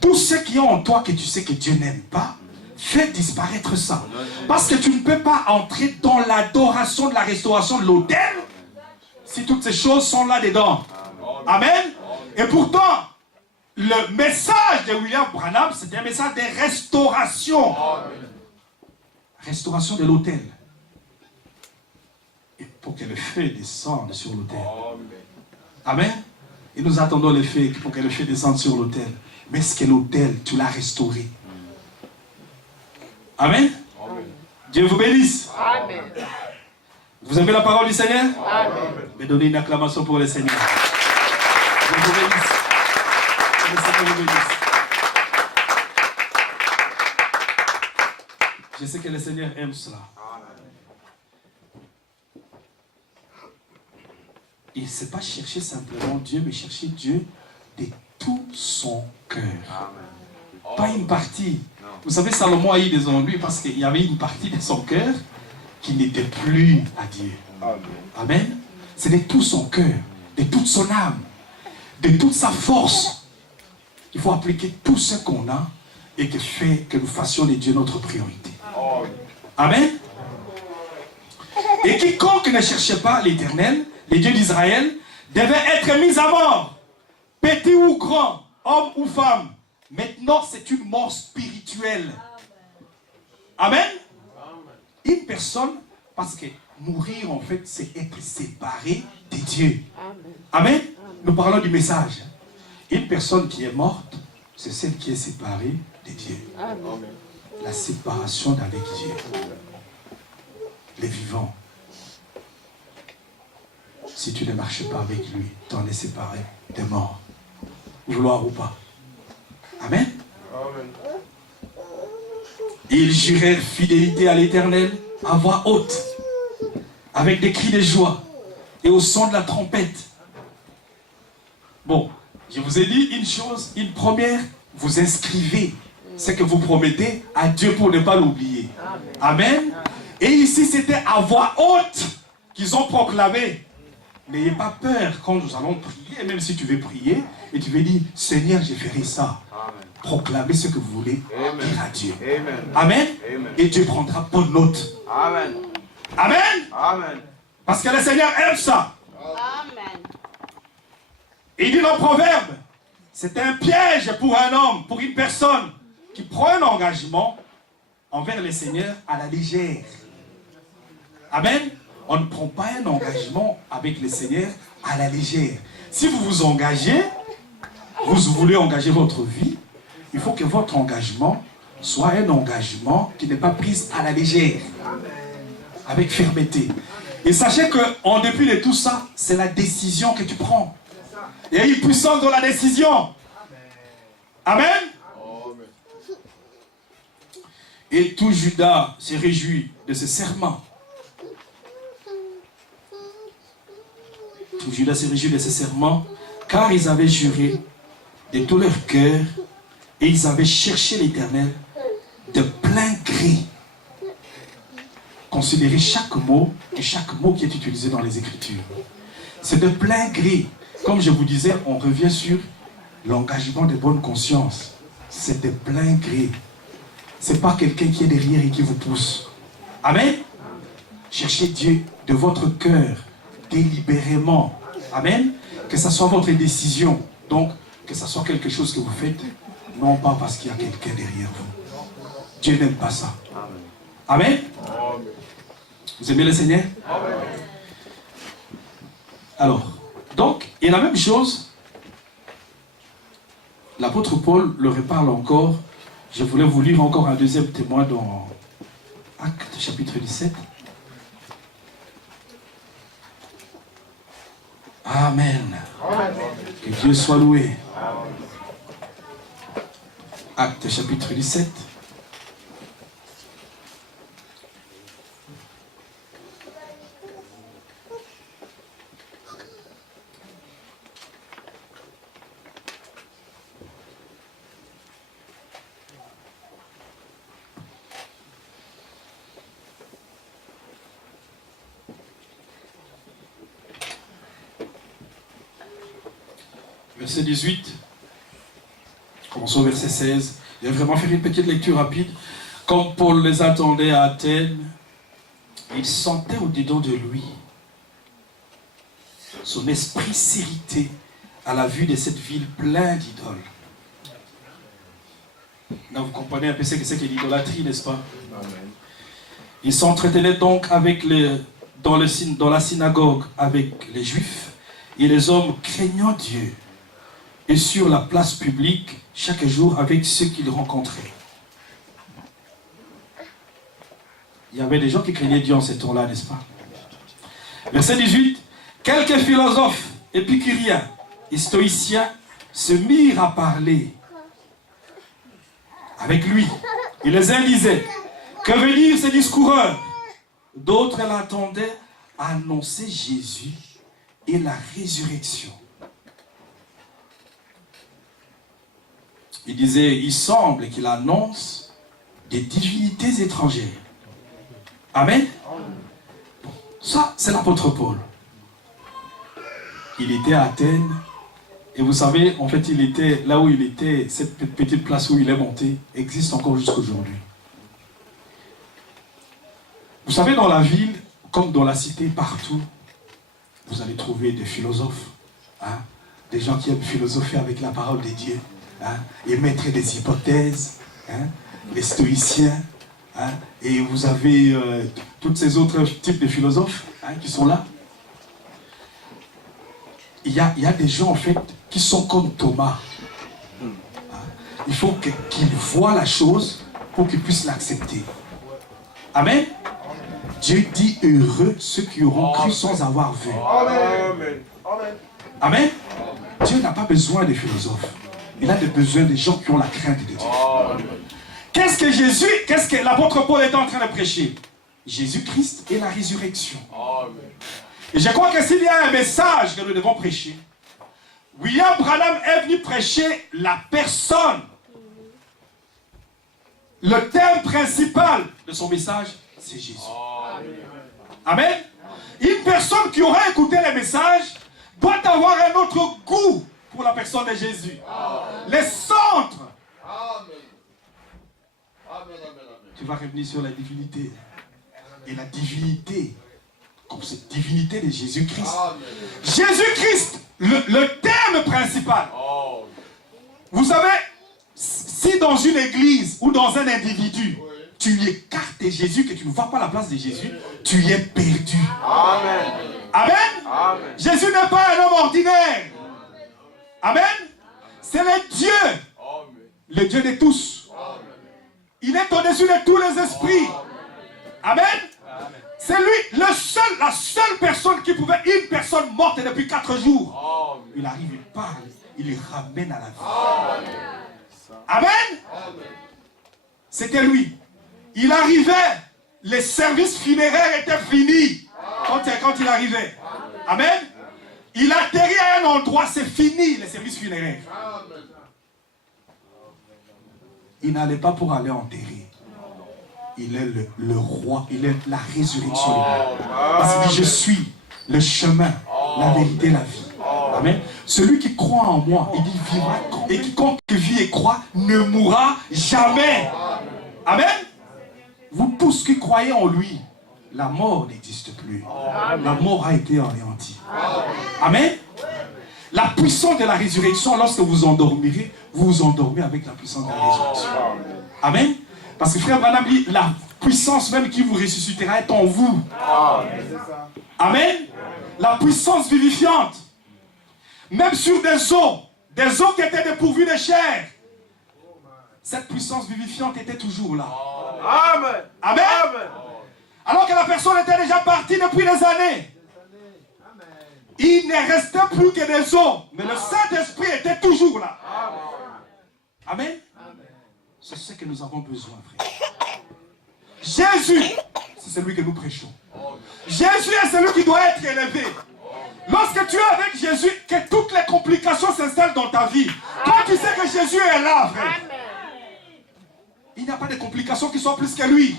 Tout ce qui est en toi que tu sais que Dieu n'aime pas, fais disparaître ça. Parce que tu ne peux pas entrer dans l'adoration de la restauration de l'autel si toutes ces choses sont là-dedans. Amen. Et pourtant, le message de William Branham, c'était un message de restauration. Restauration de l'autel. Et pour que le feu descende sur l'autel. Amen. Et nous attendons le feu pour que le feu descende sur l'autel. Mais est-ce que l'autel, tu l'as restauré? Amen. Dieu vous bénisse. Amen. Vous aimez la parole du Seigneur? Amen. Mais donnez une acclamation pour le Seigneur. Dieu vous bénisse. Que le Seigneur vous bénisse. Je sais que le Seigneur aime cela. Et ce n'est pas chercher simplement Dieu, mais chercher Dieu de tout son cœur. Pas une partie. Vous savez, Salomon a eu des ennuis parce qu'il y avait une partie de son cœur qui n'était plus à Dieu. Amen. C'est de tout son cœur, de toute son âme, de toute sa force. Il faut appliquer tout ce qu'on a et que nous fassions de Dieu notre priorité. Amen. Et quiconque ne cherchait pas l'Éternel, les dieux d'Israël, devait être mis à mort, petit ou grand, homme ou femme. Maintenant, c'est une mort spirituelle. Amen. Une personne, parce que mourir, en fait, c'est être séparé de Dieu. Amen. Nous parlons du message. Une personne qui est morte, c'est celle qui est séparée de Dieu. La séparation d'avec Dieu. Les vivants. Si tu ne marches pas avec lui, tu en es séparé, tu es mort. Vouloir ou pas. Amen. Ils jurèrent fidélité à l'Éternel à voix haute, avec des cris de joie et au son de la trompette. Bon, je vous ai dit une chose, une première, vous inscrivez ce que vous promettez à Dieu pour ne pas l'oublier. Amen. Et ici, c'était à voix haute qu'ils ont proclamé. N'ayez pas peur quand nous allons prier, même si tu veux prier, et tu veux dire, Seigneur, je ferai ça. Proclamez ce que vous voulez dire à Dieu. Amen. Et Dieu prendra bonne note. Amen. Amen. Parce que le Seigneur aime ça. Amen. Et il dit dans Proverbe, c'est un piège pour un homme, pour une personne qui prend un engagement envers le Seigneur à la légère. Amen. On ne prend pas un engagement avec le Seigneur à la légère. Si vous vous engagez, vous voulez engager votre vie, il faut que votre engagement soit un engagement qui n'est pas pris à la légère, avec fermeté. Et sachez qu'en dépit de tout ça, c'est la décision que tu prends. Il y a une puissance dans la décision. Amen. Et tout Judas se réjouit de ce serment. Tout Judas se réjouit de ce serment, car ils avaient juré de tout leur cœur et ils avaient cherché l'Éternel de plein gré. Considérez chaque mot et chaque mot qui est utilisé dans les Écritures. C'est de plein gré. Comme je vous disais, on revient sur l'engagement de bonne conscience. C'est de plein gré. Ce n'est pas quelqu'un qui est derrière et qui vous pousse. Amen. Cherchez Dieu de votre cœur, délibérément. Amen. Que ce soit votre décision. Donc, que ce soit quelque chose que vous faites, non pas parce qu'il y a quelqu'un derrière vous. Dieu n'aime pas ça. Amen. Vous aimez le Seigneur? Alors, donc, et la même chose, l'apôtre Paul le reparle encore. Je voulais vous lire encore un deuxième témoin dans Actes chapitre 17. Amen. Que Dieu soit loué. Actes chapitre 17. Verset 18, commençons au verset 16. Je vais vraiment faire une petite lecture rapide. Comme Paul les attendait à Athènes, il sentait au-dedans de lui son esprit s'irriter à la vue de cette ville pleine d'idoles. Là, vous comprenez un peu ce que c'est que l'idolâtrie, n'est-ce pas? Il s'entretenait donc avec dans la synagogue avec les Juifs et les hommes craignant Dieu, et sur la place publique chaque jour avec ceux qu'il rencontrait. Il y avait des gens qui craignaient Dieu en ces temps-là, n'est-ce pas? Verset 18. Quelques philosophes épicuriens et stoïciens se mirent à parler avec lui. Et les uns disaient, que veut dire ce discoureur? D'autres l'attendaient à annoncer Jésus et la résurrection. Il disait, il semble qu'il annonce des divinités étrangères. Amen. Bon, ça, c'est l'apôtre Paul. Il était à Athènes. Et vous savez, en fait, il était là où il était, cette petite place où il est monté, existe encore jusqu'aujourd'hui. Vous savez, dans la ville, comme dans la cité, partout, vous allez trouver des philosophes, hein, des gens qui aiment philosopher avec la parole de Dieu. Hein, et mettre des hypothèses, hein, les stoïciens, hein, et vous avez tous ces autres types de philosophes, hein, qui sont là. Il y a des gens en fait qui sont comme Thomas. Hein. Il faut qu'ils voient la chose pour qu'ils puissent l'accepter. Amen. Dieu dit heureux ceux qui auront cru sans avoir vu. Amen. Amen. Dieu n'a pas besoin des philosophes. Il a besoin des gens qui ont la crainte de Dieu. Qu'est-ce que l'apôtre Paul est en train de prêcher? Jésus-Christ et la résurrection. Et je crois que s'il y a un message que nous devons prêcher, William Branham est venu prêcher la personne. Le thème principal de son message, c'est Jésus. Amen. Une personne qui aura écouté le message doit avoir un autre goût pour la personne de Jésus. Les centres. Tu vas revenir sur la divinité. Et la divinité, comme cette divinité de Jésus-Christ. Jésus-Christ, le thème principal. Oh. Vous savez, si dans une église ou dans un individu, tu y écartes Jésus, que tu ne vois pas la place de Jésus, tu y es perdu. Amen. Amen. Amen. Jésus n'est pas un homme ordinaire. Amen. C'est le Dieu. Amen. Le Dieu de tous. Il est au-dessus de tous les esprits. Amen. C'est lui, la seule personne qui pouvait, une personne morte depuis 4 jours. Amen. Il arrive, il parle, il les ramène à la vie. Amen. C'était lui. Il arrivait, les services funéraires étaient finis quand il arrivait. Amen. Il atterrit à un endroit, c'est fini les services funéraires. Il n'allait pas pour aller enterrer. Il est le roi, il est la résurrection. Parce qu'il dit, je suis le chemin, la vérité, la vie. Amen. Celui qui croit en moi, il dit vivra. Et quiconque vit et croit ne mourra jamais. Amen. Vous tous qui croyez en lui, la mort n'existe plus. La mort a été anéantie. Amen. La puissance de la résurrection, lorsque vous endormirez, vous vous endormez avec la puissance de la résurrection. Amen. Parce que frère Branham dit, la puissance même qui vous ressuscitera est en vous. Amen. La puissance vivifiante. Même sur des eaux qui étaient dépourvues de chair. Cette puissance vivifiante était toujours là. Amen. Amen. Amen. Alors que la personne était déjà partie depuis des années. Il ne restait plus que des eaux. Mais le Saint-Esprit était toujours là. Amen. C'est ce que nous avons besoin, frère. Jésus, c'est celui que nous prêchons. Jésus est celui qui doit être élevé. Lorsque tu es avec Jésus, que toutes les complications s'installent dans ta vie. Toi, tu sais que Jésus est là, frère. Il n'y a pas de complications qui soient plus que lui.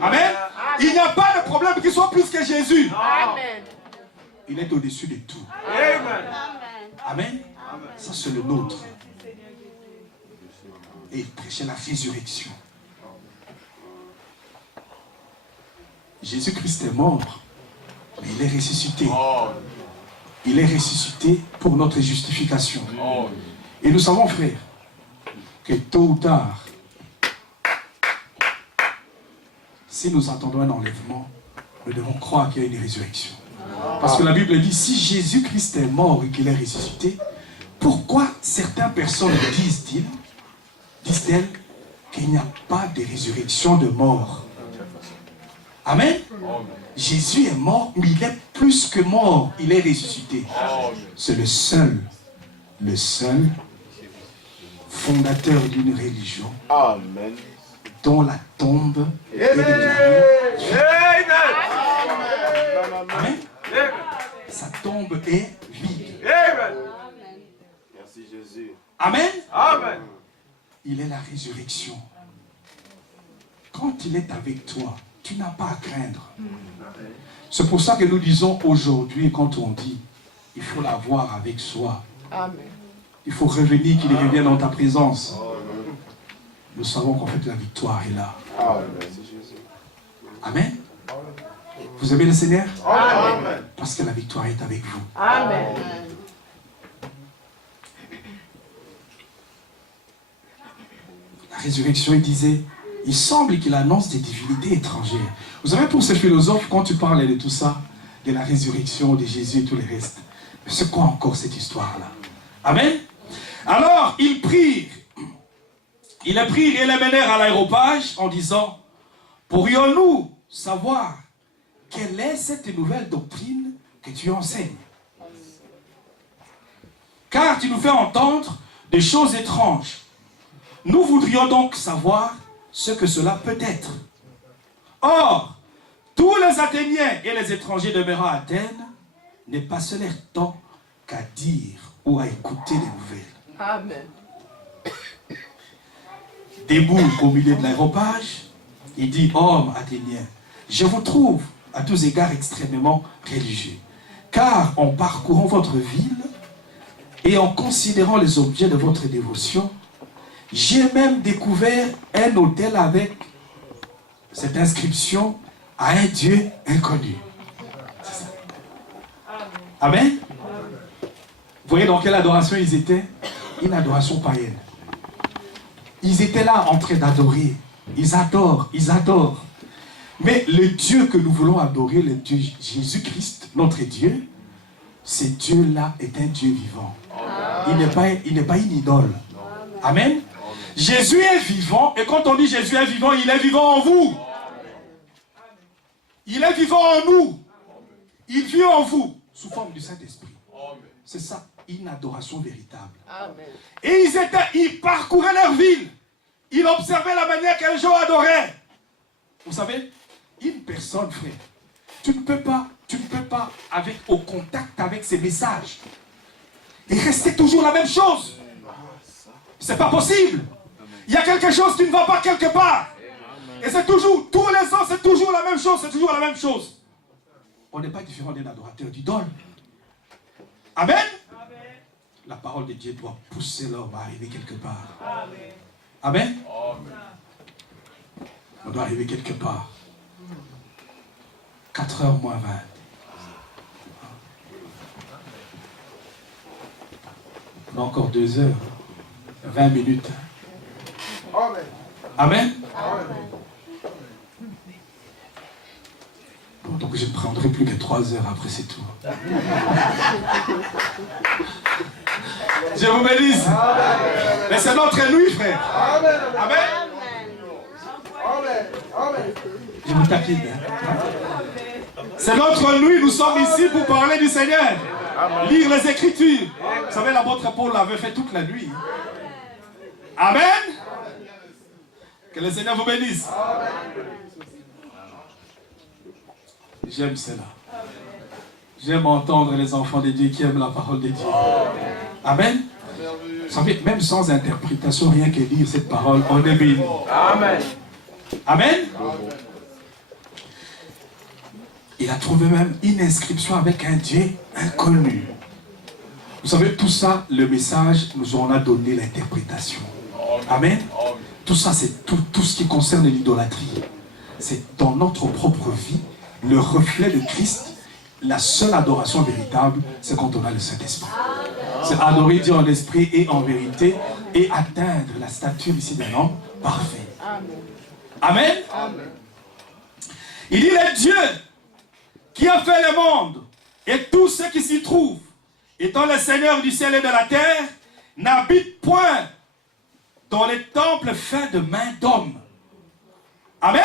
Amen. Il n'y a pas de problème qui soit plus que Jésus. Amen. Il est au-dessus de tout. Amen. Amen. Ça, c'est le nôtre. Et il prêchait la résurrection. Jésus-Christ est mort, mais il est ressuscité. Il est ressuscité pour notre justification. Et nous savons, frère, que tôt ou tard, si nous attendons un enlèvement, nous devons croire qu'il y a une résurrection. Parce que la Bible dit, si Jésus-Christ est mort et qu'il est ressuscité, pourquoi certaines personnes disent-elles qu'il n'y a pas de résurrection de mort? Amen. Jésus est mort, mais il est plus que mort, il est ressuscité. C'est le seul fondateur d'une religion. Amen. Dont la tombe est déclarée. Amen. Sa tombe est vide. Merci Jésus. Amen. Amen. Il est la résurrection. Quand il est avec toi, tu n'as pas à craindre. C'est pour ça que nous disons aujourd'hui, quand on dit, il faut l'avoir avec soi. Amen. Il faut revenir, qu'il revienne dans ta présence. Nous savons qu'en fait la victoire est là. Amen. Vous aimez le Seigneur? Amen. Parce que la victoire est avec vous. Amen. La résurrection, il disait, il semble qu'il annonce des divinités étrangères. Vous savez, pour ces philosophes, quand tu parlais de tout ça, de la résurrection de Jésus et tout le reste, c'est quoi encore cette histoire-là? Amen. Alors, ils prirent et les menèrent à l'aéropage en disant, pourrions-nous savoir quelle est cette nouvelle doctrine que tu enseignes? Car tu nous fais entendre des choses étranges. Nous voudrions donc savoir ce que cela peut être. Or, tous les Athéniens et les étrangers demeurant à Athènes ne passaient leur temps qu'à dire ou à écouter les nouvelles. Amen. Debout au milieu de l'aéropage, il dit, hommes athéniens, je vous trouve à tous égards extrêmement religieux. Car en parcourant votre ville et en considérant les objets de votre dévotion, j'ai même découvert un autel avec cette inscription à un Dieu inconnu. C'est ça. Amen. voyez dans quelle adoration ils étaient? Une adoration païenne. Ils étaient là en train d'adorer. Ils adorent, ils adorent. Mais le Dieu que nous voulons adorer, le Dieu Jésus-Christ, notre Dieu, ce Dieu-là est un Dieu vivant. Il n'est pas une idole. Amen. Jésus est vivant, et quand on dit Jésus est vivant, il est vivant en vous. Il est vivant en nous. Il vit en vous, sous forme du Saint-Esprit. C'est ça, une adoration véritable. Et ils parcouraient leur ville. Ils observaient la manière que les gens adoraient. Vous savez, une personne, frère, tu ne peux pas au contact avec ces messages et rester toujours la même chose. C'est pas possible. Il y a quelque chose qui ne va pas quelque part. Et c'est toujours, tous les ans, c'est toujours la même chose, c'est toujours la même chose. On n'est pas différent d'un adorateur d'idole. Amen. La parole de Dieu doit pousser l'homme à arriver quelque part. Amen. On doit arriver quelque part. 4h moins 20. On a encore 2 heures. 20 minutes. Amen. Bon, donc je ne prendrai plus que 3 heures après, c'est tout. Je vous bénisse. Mais c'est notre nuit, frère. Amen. Je vous taquine. C'est notre nuit, nous sommes ici pour parler du Seigneur. Lire les Écritures. Vous savez, l'apôtre Paul l'avait fait toute la nuit. Amen. Que le Seigneur vous bénisse. J'aime cela. J'aime entendre les enfants de Dieu qui aiment la parole de Dieu. Amen. Vous savez, même sans interprétation, rien que lire cette parole, on est béni. Amen. Amen. Il a trouvé même une inscription avec un Dieu inconnu. Vous savez, tout ça, le message, nous en a donné l'interprétation. Amen. Tout ça, c'est tout ce qui concerne l'idolâtrie. C'est dans notre propre vie, le reflet de Christ. La seule adoration véritable, c'est quand on a le Saint-Esprit. C'est adorer Dieu en esprit et en vérité et atteindre la stature ici d'un homme parfait. Amen. Amen. Il dit le Dieu qui a fait le monde et tout ce qui s'y trouve, étant le Seigneur du ciel et de la terre, n'habite point dans les temples faits de mains d'hommes. Amen.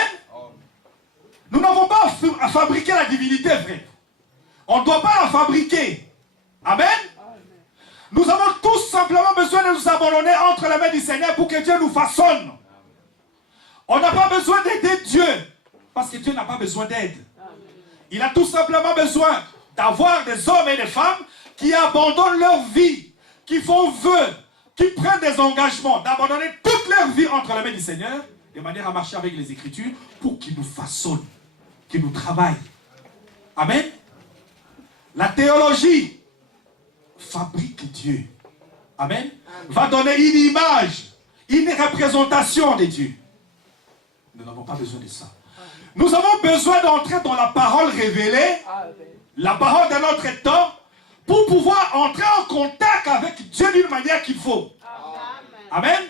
Nous n'avons pas à fabriquer la divinité, frère. On ne doit pas la fabriquer. Amen. Nous avons tous simplement besoin de nous abandonner entre les mains du Seigneur pour que Dieu nous façonne. On n'a pas besoin d'aider Dieu, parce que Dieu n'a pas besoin d'aide. Il a tout simplement besoin d'avoir des hommes et des femmes qui abandonnent leur vie, qui font vœu, qui prennent des engagements, d'abandonner toute leur vie entre les mains du Seigneur, de manière à marcher avec les Écritures, pour qu'il nous façonne, qu'il nous travaille. Amen. La théologie fabrique Dieu. Amen. Va donner une image, une représentation de Dieu. Nous n'avons pas besoin de ça. Nous avons besoin d'entrer dans la parole révélée, la parole de notre temps, pour pouvoir entrer en contact avec Dieu d'une manière qu'il faut. Amen.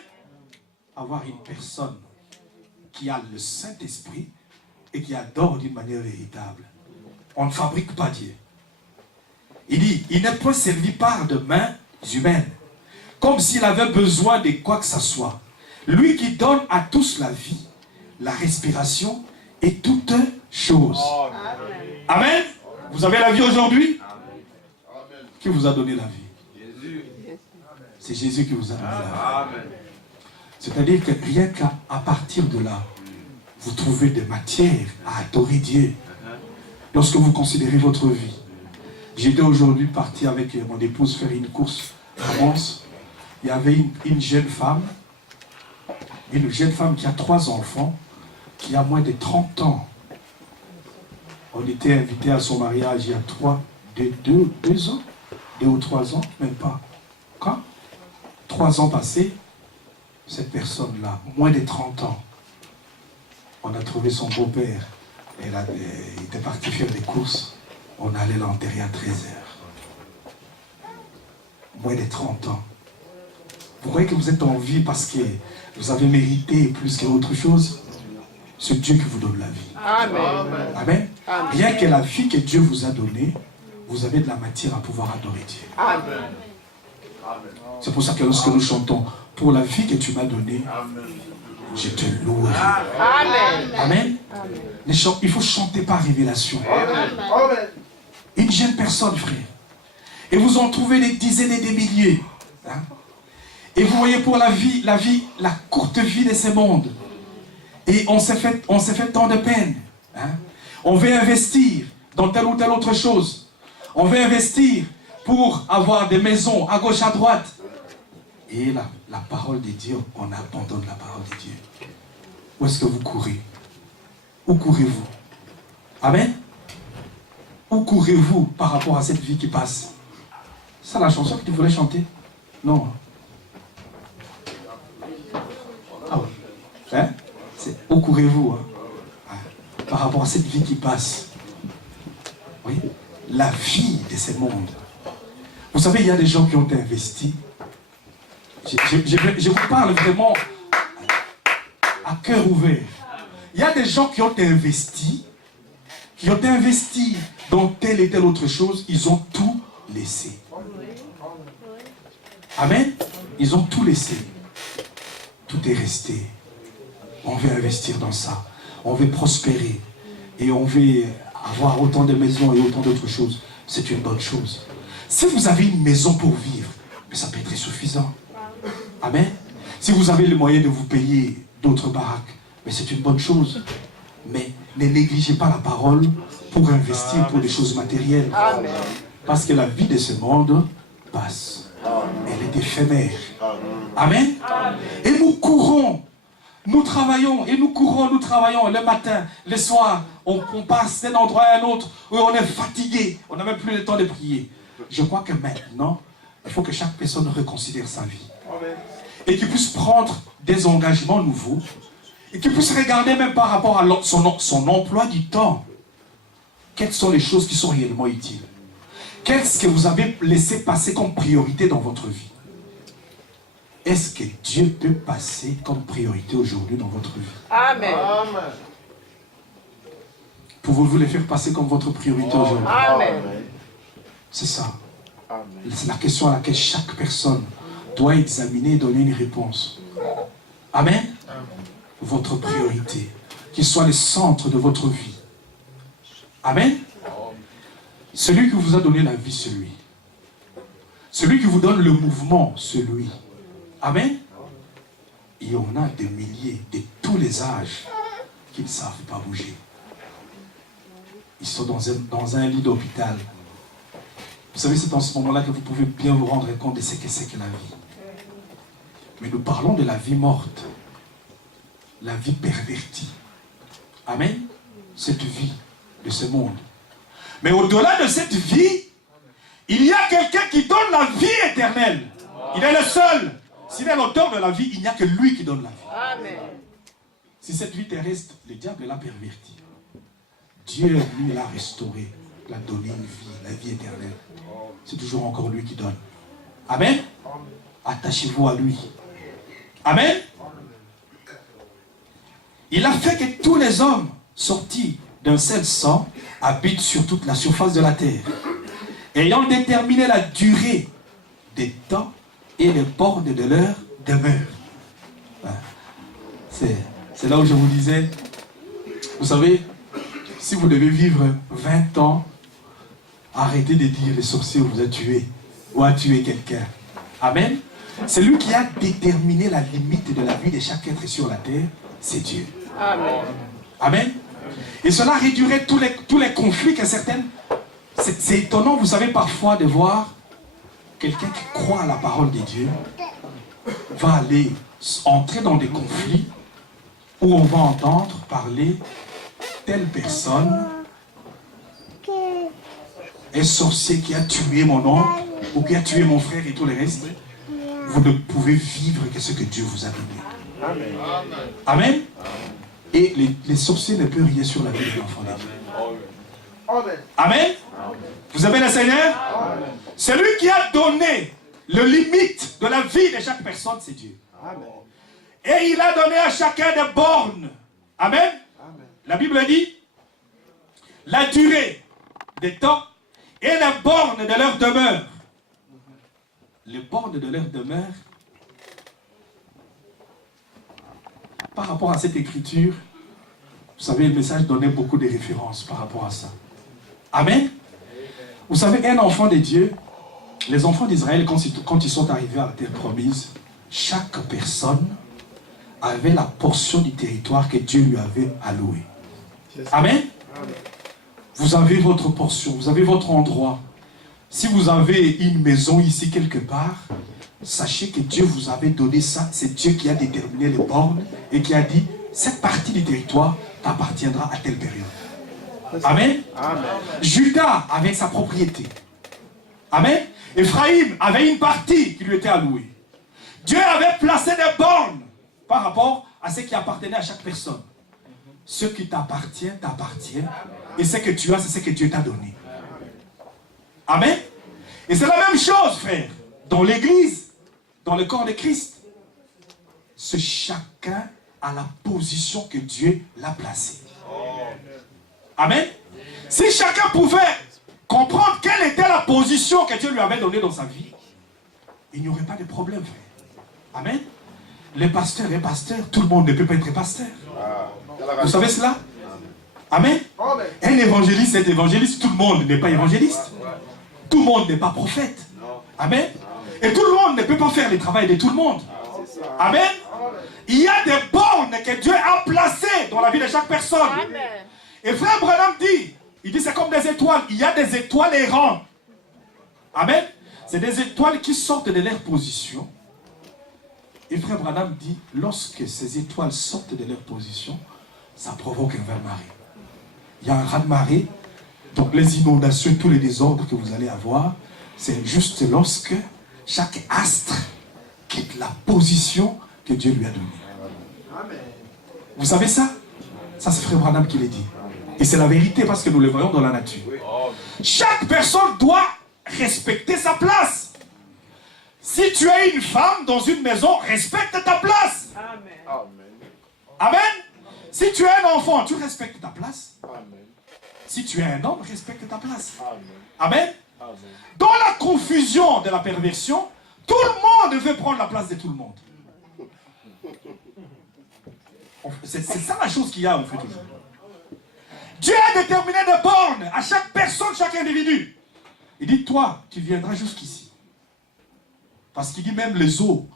Avoir une personne qui a le Saint-Esprit et qui adore d'une manière véritable. On ne fabrique pas Dieu. Il dit, il n'est point servi par de mains humaines, comme s'il avait besoin de quoi que ce soit. Lui qui donne à tous la vie, la respiration et toutes choses. Amen. Amen. Vous avez la vie aujourd'hui? Qui vous a donné la vie? C'est Jésus qui vous a donné la vie. C'est-à-dire que rien qu'à partir de là, vous trouvez des matières à adorer Dieu. Lorsque vous considérez votre vie. J'étais aujourd'hui parti avec mon épouse faire une course à Mons. Il y avait une jeune femme qui a 3 enfants, qui a moins de 30 ans. On était invité à son mariage il y a 2 ans, 2 ou 3 ans, même pas. Quand 3 ans passés, cette personne-là, moins de 30 ans, on a trouvé son beau-père. Il était parti faire des courses. On allait l'enterrer à 13h. moins de 30 ans. Vous croyez que vous êtes en vie parce que vous avez mérité plus qu'autre chose? C'est Dieu qui vous donne la vie. Amen. Amen. Amen. Rien que la vie que Dieu vous a donnée, vous avez de la matière à pouvoir adorer Dieu. Amen. C'est pour ça que lorsque nous chantons, pour la vie que tu m'as donnée, je te louerai. Amen. Amen. Il faut chanter par révélation. Amen. Une jeune personne, frère. Et vous en trouvez des dizaines et des milliers. Hein? Et vous voyez pour la courte vie de ce monde. Et on s'est fait tant de peine. Hein? On veut investir dans telle ou telle autre chose. On veut investir pour avoir des maisons à gauche, à droite. Et la parole de Dieu, on abandonne la parole de Dieu. Où est-ce que vous courez? Où courez-vous? Amen? Où courez-vous par rapport à cette vie qui passe? C'est la chanson que tu voulais chanter? Non. Ah oui. Hein? Où courez-vous? Hein? Par rapport à cette vie qui passe. Oui? La vie de ce monde. Vous savez, il y a des gens qui ont investi. Je vous parle vraiment à cœur ouvert. Il y a des gens qui ont investi dans telle et telle autre chose. Ils ont tout laissé. Amen. Ils ont tout laissé. Tout est resté. On veut investir dans ça. On veut prospérer. Et on veut avoir autant de maisons et autant d'autres choses. C'est une bonne chose. Si vous avez une maison pour vivre, mais ça peut être suffisant. Amen. Si vous avez le moyen de vous payer d'autres baraques, mais c'est une bonne chose. Mais ne négligez pas la parole pour investir pour des choses matérielles. Amen. Parce que la vie de ce monde passe. Elle est éphémère. Amen. Et nous courons. Nous travaillons et nous courons, nous travaillons le matin, le soir. On passe d'un endroit à un autre où on est fatigué. On n'a même plus le temps de prier. Je crois que maintenant, il faut que chaque personne reconsidère sa vie. Et qu'il puisse prendre des engagements nouveaux. Et qu'il puisse regarder même par rapport à son emploi du temps. Quelles sont les choses qui sont réellement utiles? Qu'est-ce que vous avez laissé passer comme priorité dans votre vie? Est-ce que Dieu peut passer comme priorité aujourd'hui dans votre vie? Amen. Pouvez-vous les faire passer comme votre priorité aujourd'hui? Amen. C'est ça. C'est la question à laquelle chaque personne doit examiner et donner une réponse. Amen. Votre priorité. Qu'il soit le centre de votre vie. Amen. Celui qui vous a donné la vie, c'est lui. Celui qui vous donne le mouvement, c'est lui. Amen. Et on a des milliers de tous les âges qui ne savent pas bouger. Ils sont dans un lit d'hôpital. Vous savez, c'est dans ce moment-là que vous pouvez bien vous rendre compte de ce que c'est que la vie. Mais nous parlons de la vie morte. La vie pervertie. Amen. Cette vie de ce monde. Mais au-delà de cette vie, il y a quelqu'un qui donne la vie éternelle. Il est le seul. S'il est l'auteur de la vie, il n'y a que lui qui donne la vie. Amen. Si cette vie terrestre, le diable l'a pervertie. Dieu, lui, l'a restaurée, l'a donné une vie, la vie éternelle. C'est toujours encore lui qui donne. Amen. Attachez-vous à lui. Amen. Il a fait que tous les hommes sortis d'un seul sang habitent sur toute la surface de la terre, ayant déterminé la durée des temps et les bornes de leur demeure. C'est là où je vous disais, vous savez, si vous devez vivre 20 ans, arrêtez de dire le sorcier vous a tué ou a tué quelqu'un. Amen. C'est lui qui a déterminé la limite de la vie de chaque être sur la terre, c'est Dieu. Amen. Amen. Et cela réduirait tous les conflits que certaines... C'est étonnant, vous savez, parfois de voir quelqu'un qui croit à la parole de Dieu va aller entrer dans des conflits où on va entendre parler telle personne, un sorcier qui a tué mon oncle ou qui a tué mon frère et tout le reste. Vous ne pouvez vivre que ce que Dieu vous a donné. Amen. Amen. Et les sorciers ne peuvent rien sur la vie de l'enfant de Dieu. Amen. Amen. Vous avez le Seigneur? C'est lui qui a donné le limite de la vie de chaque personne, c'est Dieu. Amen. Et il a donné à chacun des bornes. Amen. Amen. La Bible dit la durée des temps et les bornes de leur demeure. Les bornes de leur demeure, par rapport à cette écriture, vous savez, le message donnait beaucoup de références par rapport à ça. Amen. Vous savez, un enfant de Dieu, les enfants d'Israël, quand ils sont arrivés à la terre promise, chaque personne avait la portion du territoire que Dieu lui avait alloué. Amen. Vous avez votre portion, vous avez votre endroit. Si vous avez une maison ici quelque part, sachez que Dieu vous avait donné ça. C'est Dieu qui a déterminé les bornes et qui a dit, cette partie du territoire t'appartiendra à telle période. Amen. Amen. Judas avait sa propriété. Amen. Ephraïm avait une partie qui lui était allouée. Dieu avait placé des bornes par rapport à ce qui appartenait à chaque personne. Ce qui t'appartient, t'appartient. Et ce que tu as, c'est ce que Dieu t'a donné. Amen. Et c'est la même chose, frère. Dans l'église, dans le corps de Christ. C'est chacun à la position que Dieu l'a placée. Amen. Si chacun pouvait comprendre quelle était la position que Dieu lui avait donnée dans sa vie, il n'y aurait pas de problème, frère. Amen. Les pasteurs et pasteurs, tout le monde ne peut pas être pasteur. Vous savez cela? Amen. Un évangéliste est évangéliste, tout le monde n'est pas évangéliste. Tout le monde n'est pas prophète. Amen. Et tout le monde ne peut pas faire le travail de tout le monde. Amen. Il y a des bornes que Dieu a placées dans la vie de chaque personne. Amen. Et frère Branham dit, il dit c'est comme des étoiles. Il y a des étoiles errantes. Amen. C'est des étoiles qui sortent de leur position. Et frère Branham dit, lorsque ces étoiles sortent de leur position, ça provoque un raz-de-marée. Il y a un raz-de-marée. Donc les inondations, tous les désordres que vous allez avoir, c'est juste lorsque chaque astre quitte la position que Dieu lui a donnée. Vous savez ça? Ça c'est frère Branham qui l'a dit. Et c'est la vérité parce que nous le voyons dans la nature. Chaque personne doit respecter sa place. Si tu es une femme dans une maison, respecte ta place. Amen. Amen. Si tu es un enfant, tu respectes ta place. Amen. Si tu es un homme, respecte ta place. Amen. Amen. Amen. Dans la confusion de la perversion, tout le monde veut prendre la place de tout le monde. C'est ça la chose qu'il y a en fait aujourd'hui. Dieu a déterminé des bornes à chaque personne, chaque individu. Il dit, toi, tu viendras jusqu'ici. Parce qu'il dit même les eaux,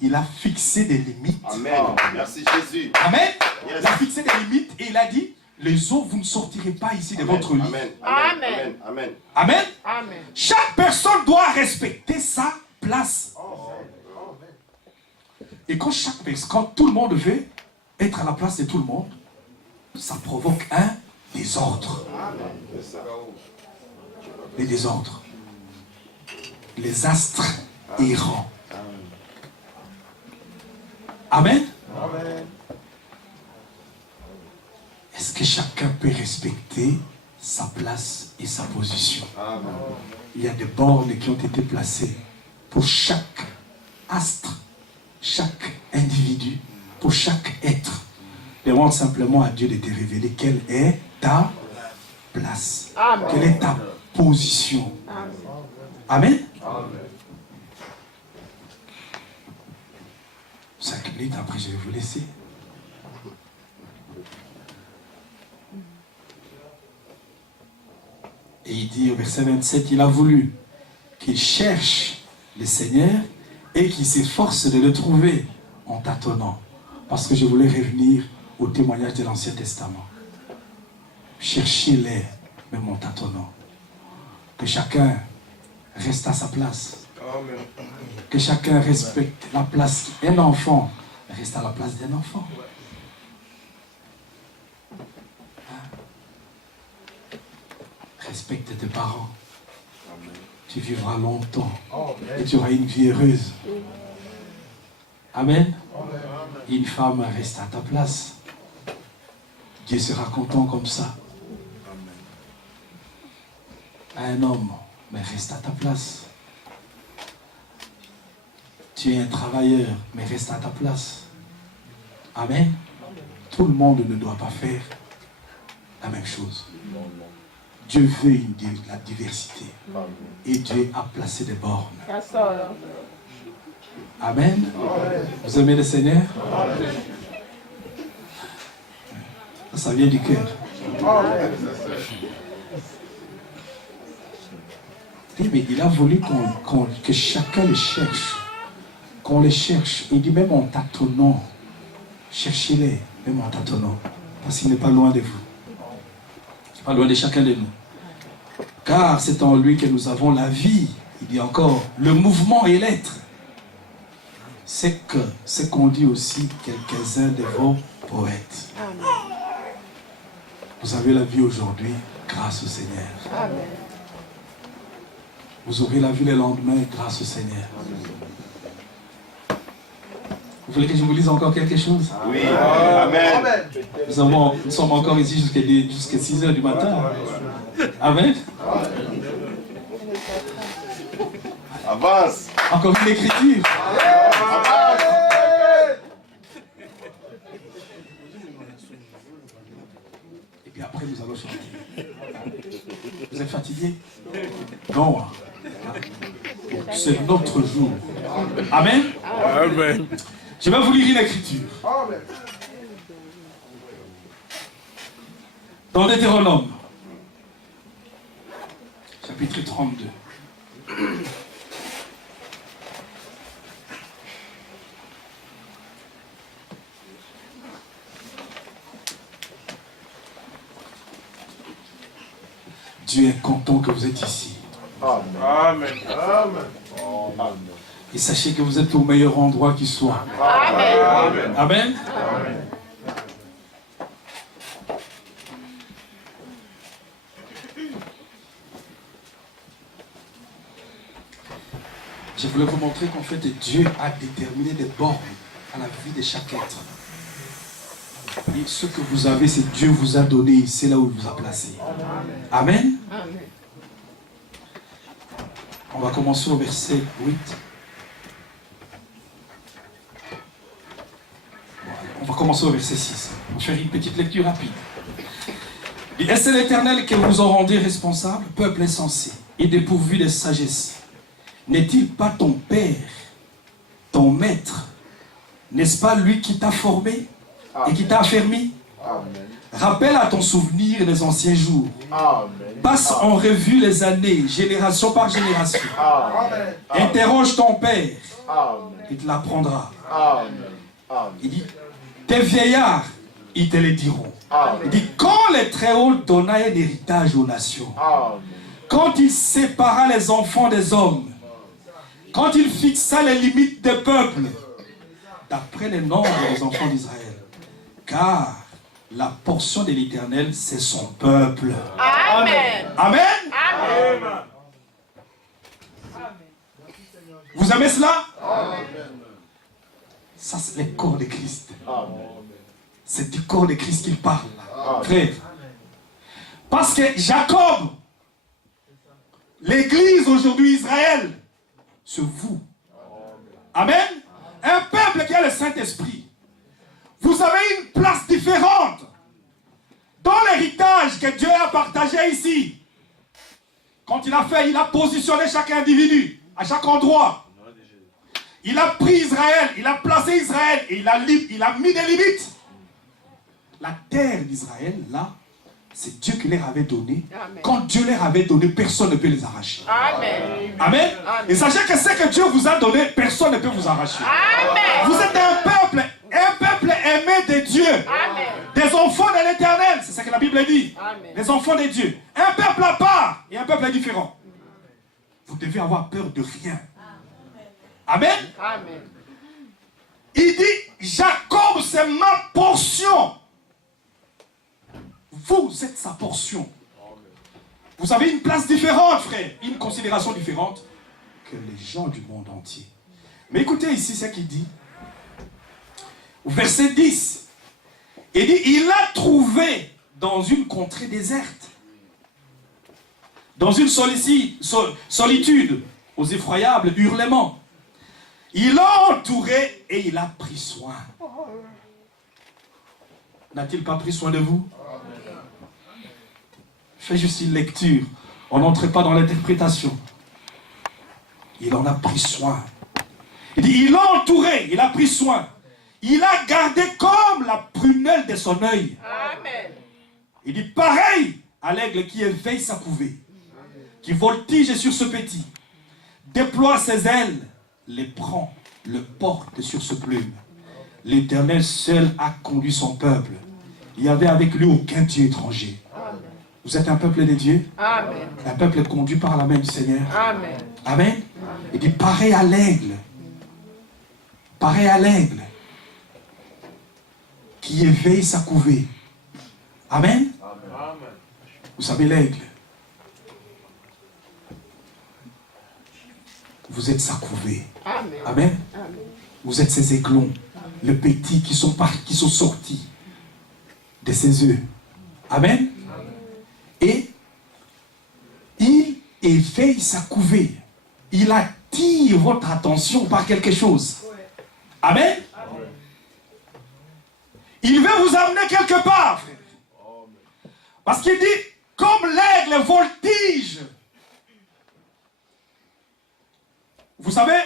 il a fixé des limites. Amen. Merci Jésus. Amen. Yes. Il a fixé des limites et il a dit, les eaux, vous ne sortirez pas ici de votre lit. Amen. Amen. Amen. Amen. Amen. Amen. Chaque personne doit respecter sa place. Et quand tout le monde veut être à la place de tout le monde, ça provoque un désordre. C'est ça. Les désordres. Les astres errants. Amen. Est-ce que chacun peut respecter sa place et sa position? Amen. Il y a des bornes qui ont été placées pour chaque astre, chaque individu, pour chaque être. Demande simplement à Dieu de te révéler quelle est ta place. Amen. Quelle est ta position. Amen. 5 minutes après, je vais vous laisser. Et il dit au verset 27, il a voulu qu'il cherche le Seigneur et qu'il s'efforce de le trouver en tâtonnant. Parce que je voulais revenir au témoignage de l'Ancien Testament. Cherchez-les, même en tâtonnant. Que chacun reste à sa place. Amen. Que chacun respecte la place. Un enfant reste à la place d'un enfant. Respecte tes parents. Tu vivras longtemps. Et tu auras une vie heureuse. Amen. Une femme reste à ta place. Dieu sera content comme ça. Un homme, mais reste à ta place. Tu es un travailleur, mais reste à ta place. Amen. Tout le monde ne doit pas faire la même chose. Dieu veut la diversité. Et Dieu a placé des bornes. Amen. Vous aimez le Seigneur? Ça vient du cœur. Mais il a voulu que chacun le cherche. Qu'on les cherche. Il dit même en tâtonnant. Cherchez-les, même en tâtonnant. Parce qu'il n'est pas loin de vous. Pas loin de chacun de nous. Car c'est en lui que nous avons la vie. Il dit encore, le mouvement et l'être. C'est qu'on dit aussi quelques-uns de vos poètes. Vous avez la vie aujourd'hui grâce au Seigneur. Amen. Vous aurez la vie le lendemain grâce au Seigneur. Vous voulez que je vous lise encore quelque chose? Oui. Amen. Nous sommes encore ici jusqu'à 6 heures du matin. Amen. Avance. Encore une écriture. Et puis après, nous allons chanter. Vous êtes fatigués? Non. C'est notre jour. Amen. Amen. Je vais vous lire une écriture. Dans Deutéronome, chapitre 32. Dieu est content que vous êtes ici. Amen. Amen. Et sachez que vous êtes au meilleur endroit qui soit. Amen. Amen. Amen. Je voulais vous montrer qu'en fait Dieu a déterminé des bornes à la vie de chaque être. Et ce que vous avez, c'est Dieu vous a donné, c'est là où il vous a placé. Amen. Amen. On va commencer au verset 8. On va commencer au verset 6. On va faire une petite lecture rapide. Et c'est l'Éternel qui vous en rendez responsable, peuple insensé et dépourvu de sagesse. N'est-il pas ton Père, ton Maître? N'est-ce pas lui qui t'a formé et qui t'a affermi? Amen. Rappelle à ton souvenir les anciens jours. Amen. Passe en revue les années, génération par génération. Amen. Interroge ton Père. Amen. Il te l'apprendra. Amen. Amen. Il dit, tes vieillards, ils te le diront. Amen. Il dit, quand les Très-Hauts donna un héritage aux nations, Amen. quand il sépara les enfants des hommes, quand il fixa les limites des peuples, d'après les nombres des enfants d'Israël, car la portion de l'Éternel, c'est son peuple. Amen. Amen. Amen. Vous aimez cela? Ça, c'est le corps de Christ. C'est du corps de Christ qu'il parle. Frère. Parce que Jacob, l'église aujourd'hui, Israël, c'est vous. Amen. Un peuple qui a le Saint-Esprit. Vous avez une place différente dans l'héritage que Dieu a partagé ici. Quand il a fait, il a positionné chaque individu à chaque endroit. Il a pris Israël, il a placé Israël et il a mis des limites. La terre d'Israël, là, c'est Dieu qui leur avait donné. Amen. Quand Dieu leur avait donné, personne ne peut les arracher. Amen. Amen. Amen. Et sachez que ce que Dieu vous a donné, personne ne peut vous arracher. Amen. Vous êtes un peuple aimé de Dieu. Amen. Des enfants de l'Éternel, c'est ce que la Bible dit. Amen. Les enfants de Dieu. Un peuple à part et un peuple différent. Vous devez avoir peur de rien. Amen. Amen. Il dit, Jacob, c'est ma portion. Vous êtes sa portion. Vous avez une place différente, frère. Une considération différente que les gens du monde entier. Mais écoutez ici ce qu'il dit. Au verset 10. Il dit, il a trouvé dans une contrée déserte, dans une solitude, aux effroyables hurlements. Il l'a entouré et il a pris soin. N'a-t-il pas pris soin de vous? Fais juste une lecture. On n'entre pas dans l'interprétation. Il en a pris soin. Il dit, il l'a entouré, il a pris soin. Il a gardé comme la prunelle de son œil. Amen. Il dit, pareil à l'aigle qui éveille sa couvée, qui voltige sur ce petit, déploie ses ailes, les prend, le porte sur ce plume. L'Éternel seul a conduit son peuple. Il n'y avait avec lui aucun Dieu étranger. Amen. Vous êtes un peuple de Dieu? Amen. Un peuple conduit par la main du Seigneur. Amen. Amen. Il dit, pareil à l'aigle. Pareil à l'aigle qui éveille sa couvée. Amen. Vous savez l'aigle. Vous êtes sa couvée. Amen. Amen. Vous êtes ses aiglons. Les petits qui sont sortis de ses œufs. Amen. Et il éveille sa couvée. Il attire votre attention par quelque chose. Amen. Il veut vous amener quelque part, frère. Parce qu'il dit, comme l'aigle voltige. Vous savez,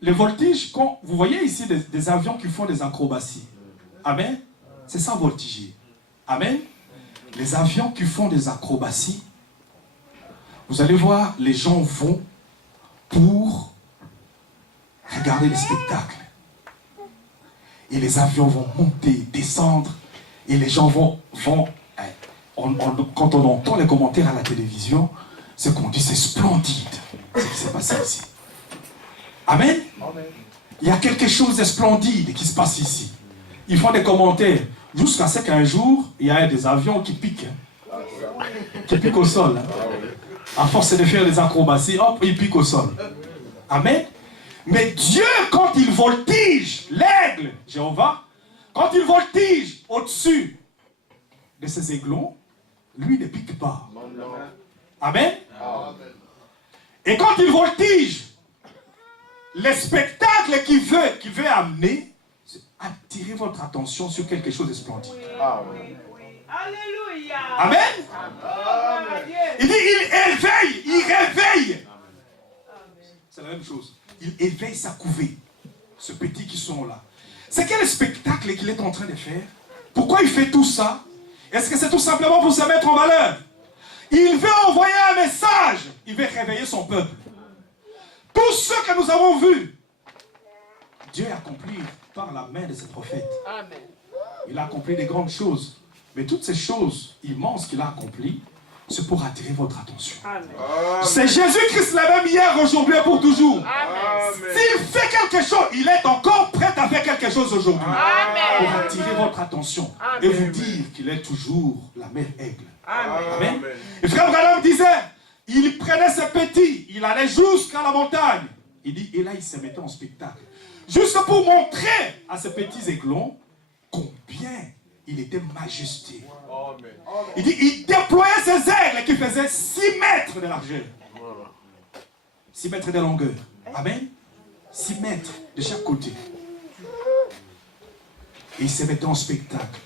les voltiges, quand vous voyez ici des avions qui font des acrobaties. Amen. C'est ça, voltiger. Amen. Les avions qui font des acrobaties, vous allez voir, les gens vont pour regarder les spectacles. Et les avions vont monter, descendre, et les gens vont quand on entend les commentaires à la télévision, c'est qu'on dit c'est splendide ce qui s'est passé ici. Amen. Il y a quelque chose de splendide qui se passe ici. Ils font des commentaires jusqu'à ce qu'un jour, il y a des avions qui piquent au sol. À force de faire des acrobaties, hop, ils piquent au sol. Amen. Mais Dieu, quand il voltige, l'aigle, Jéhovah, quand il voltige au-dessus de ses aiglons, lui ne pique pas. Amen. Et quand il voltige, le spectacle qu'il veut amener, c'est attirer votre attention sur quelque chose de splendide. Alléluia. Amen. Il dit, il réveille. C'est la même chose. Il éveille sa couvée. Ce petit qui sont là. C'est quel spectacle qu'il est en train de faire? Pourquoi il fait tout ça? Est-ce que c'est tout simplement pour se mettre en valeur? Il veut envoyer un message. Il veut réveiller son peuple. Tout ce que nous avons vu, Dieu a accompli par la main de ses prophètes. Amen. Il a accompli des grandes choses. Mais toutes ces choses immenses qu'il a accomplies, c'est pour attirer votre attention. Amen. C'est Jésus-Christ la même hier, aujourd'hui et pour toujours. Amen. S'il fait quelque chose, il est encore prêt à faire quelque chose aujourd'hui. Amen. Pour attirer votre attention. Amen. Et vous dire qu'il est toujours la mère aigle. Amen. Amen. Et frère Branham disait, il prenait ses petits, il allait jusqu'à la montagne. Il dit, et là il se mettait en spectacle. Juste pour montrer à ces petits aiglons combien il était majestueux. Il dit, il déployait ses ailes qui faisaient 6 mètres de largeur. 6 mètres de longueur. Amen. 6 mètres de chaque côté. Et il se mettait en spectacle.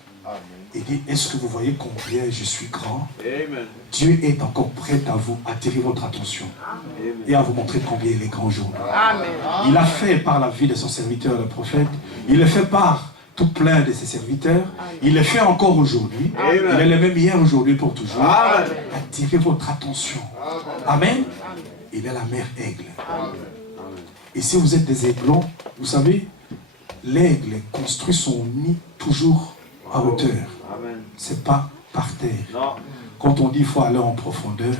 Il dit, est-ce que vous voyez combien je suis grand? Amen. Dieu est encore prêt à vous attirer votre attention. Et à vous montrer combien il est grand aujourd'hui. Amen. Il a fait par la vie de son serviteur, le prophète. Il le fait par tout plein de ses serviteurs. Il le fait encore aujourd'hui. Il est le même hier, aujourd'hui, pour toujours. Attirez votre attention. Amen. Il est la mère aigle. Et si vous êtes des aiglons, vous savez, l'aigle construit son nid toujours à hauteur. C'est pas par terre. Quand on dit qu'il faut aller en profondeur,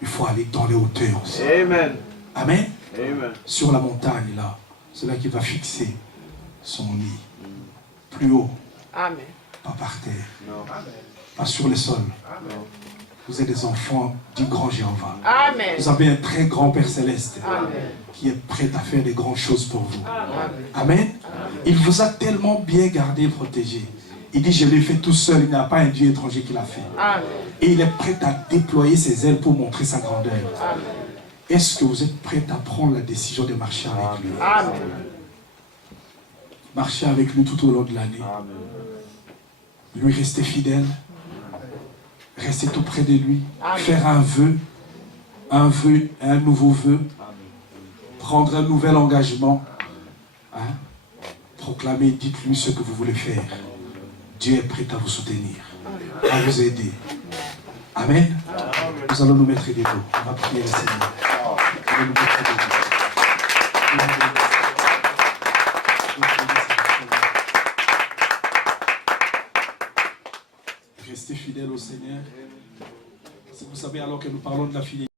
il faut aller dans les hauteurs aussi. Amen. Amen. Amen. Sur la montagne, là, c'est là qu'il va fixer son nid. Plus haut, Amen. pas par terre, pas sur le sol. Vous êtes des enfants du grand Jéhovah. Amen. Vous avez un très grand Père Céleste Amen. qui est prêt à faire des grandes choses pour vous. Amen. Amen. Il vous a tellement bien gardé et protégé. Il dit, je l'ai fait tout seul, il n'y a pas un Dieu étranger qui l'a fait. Amen. Et il est prêt à déployer ses ailes pour montrer sa grandeur. Amen. Est-ce que vous êtes prêts à prendre la décision de marcher avec lui? Marcher avec lui tout au long de l'année. Lui rester fidèle. Rester tout près de lui. Faire un vœu, un nouveau vœu. Prendre un nouvel engagement. Hein? Proclamer, dites-lui ce que vous voulez faire. Dieu est prêt à vous soutenir, à vous aider. Amen. Nous allons nous mettre des dos. On va prier le Seigneur. Nous allons nous mettre des dos. Restez fidèles au Seigneur. Vous savez, alors que nous parlons de la fidélité,